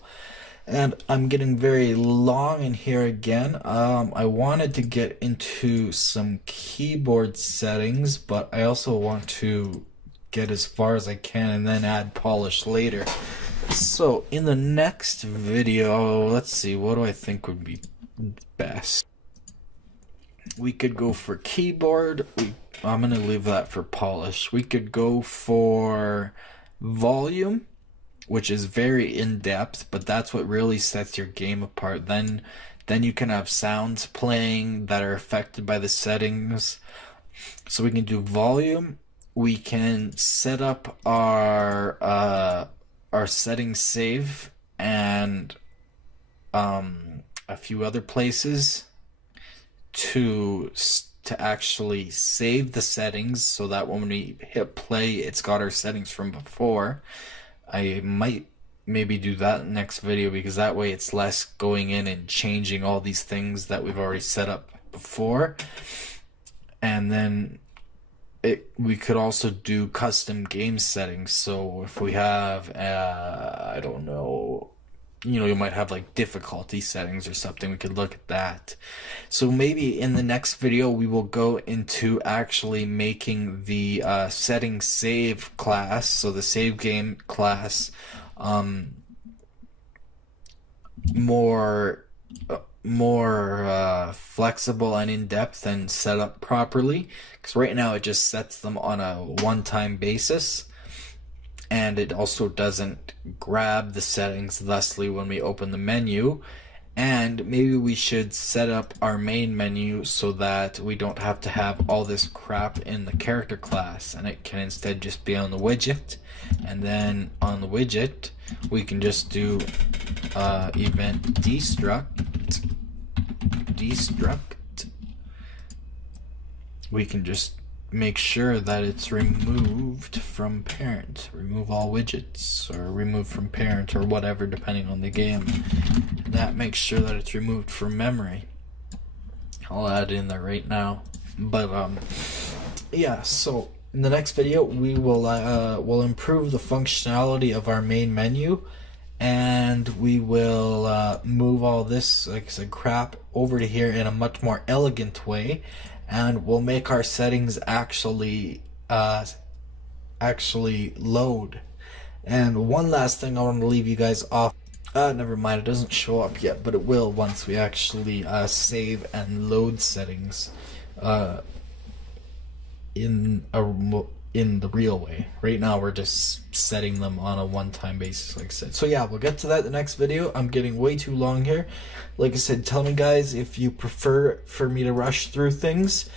And I'm getting very long in here again. I wanted to get into some keyboard settings, but I also want to get as far as I can and then add polish later. So in the next video, let's see, what do I think would be best? We could go for keyboard. I'm going to leave that for polish. We could go for volume, which is very in-depth, but that's what really sets your game apart. Then you can have sounds playing that are affected by the settings. So we can do volume. We can set up our settings save and a few other places to actually save the settings, so that when we hit play, it's got our settings from before. I might maybe do that next video, because that way it's less going in and changing all these things that we've already set up before. And then we could also do custom game settings. So if we have I don't know, you might have like difficulty settings or something, we could look at that. So maybe in the next video we will go into actually making the setting save class, so the save game class, more more flexible and in-depth and set up properly, because right now it just sets them on a one-time basis, and it also doesn't grab the settings thusly when we open the menu. And maybe we should set up our main menu so that we don't have to have all this crap in the character class, and it can instead just be on the widget. And then on the widget we can just do event destruct. We can just make sure that it's removed from parent. Remove all widgets, or remove from parent, or whatever, depending on the game. That makes sure that it's removed from memory. I'll add it in there right now. But yeah, so in the next video we will we'll improve the functionality of our main menu, and we will move all this, like I said, crap over to here in a much more elegant way, and we'll make our settings actually load. And one last thing I want to leave you guys off. Never mind, it doesn't show up yet, but it will once we actually save and load settings in the real way. Right now we're just setting them on a one-time basis, like I said. So yeah, we'll get to that in the next video. I'm getting way too long here. Like I said, tell me guys if you prefer for me to rush through things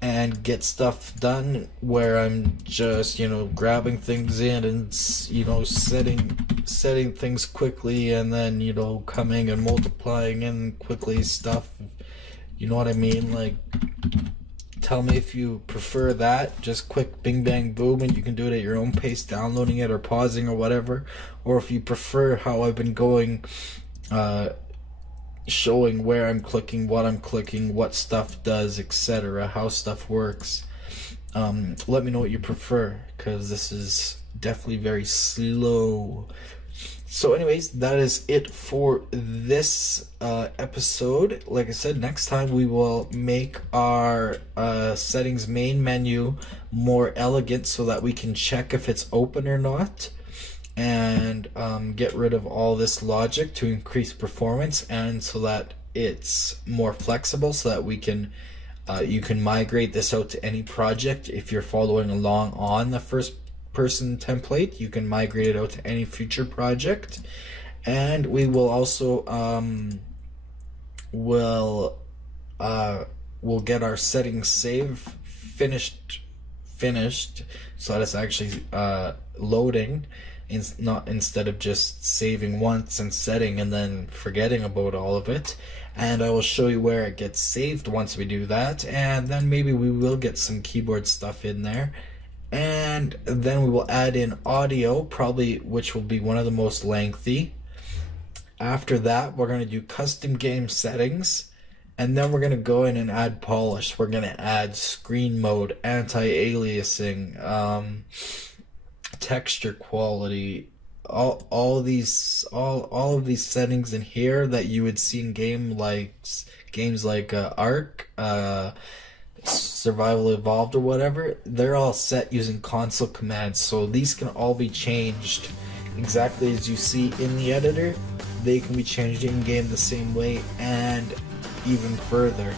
and get stuff done where I'm just, you know, grabbing things in and, you know, setting things quickly, and then, you know, coming and multiplying in quickly stuff. You know what I mean? Like, tell me if you prefer that, just quick bing bang boom, and you can do it at your own pace, downloading it or pausing or whatever. Or if you prefer how I've been going, showing where I'm clicking, what stuff does, etc., how stuff works. Let me know what you prefer, because this is definitely very slow. So anyways, that is it for this episode. Like I said, next time we will make our settings main menu more elegant so that we can check if it's open or not, and get rid of all this logic to increase performance, and so that it's more flexible, so that we can you can migrate this out to any project. If you're following along on the first person template, you can migrate it out to any future project. And we will also we'll get our settings save finished so that it's actually loading, instead of just saving once and setting and then forgetting about all of it. And I will show you where it gets saved once we do that, and then maybe we will get some keyboard stuff in there. And then we will add in audio, probably, which will be one of the most lengthy. After that, we're going to do custom game settings, and then we're going to go in and add polish. We're going to add screen mode, anti-aliasing, texture quality, all of these settings in here that you would see in games like Ark, Survival Evolved or whatever. They're all set using console commands, so these can all be changed exactly as you see in the editor. They can be changed in game the same way and even further.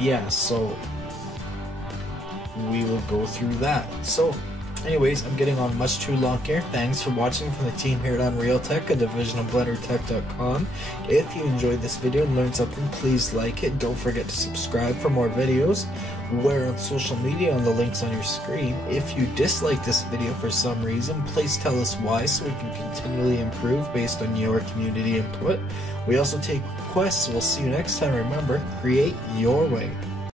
Yeah, so we will go through that. So anyways, I'm getting on much too long here. Thanks for watching from the team here at Unreal Tech, a division of BlenderTech.com. If you enjoyed this video and learned something, please like it. Don't forget to subscribe for more videos. We're on social media on the links on your screen. If you dislike this video for some reason, please tell us why, so we can continually improve based on your community input. We also take requests. We'll see you next time. Remember, create your way.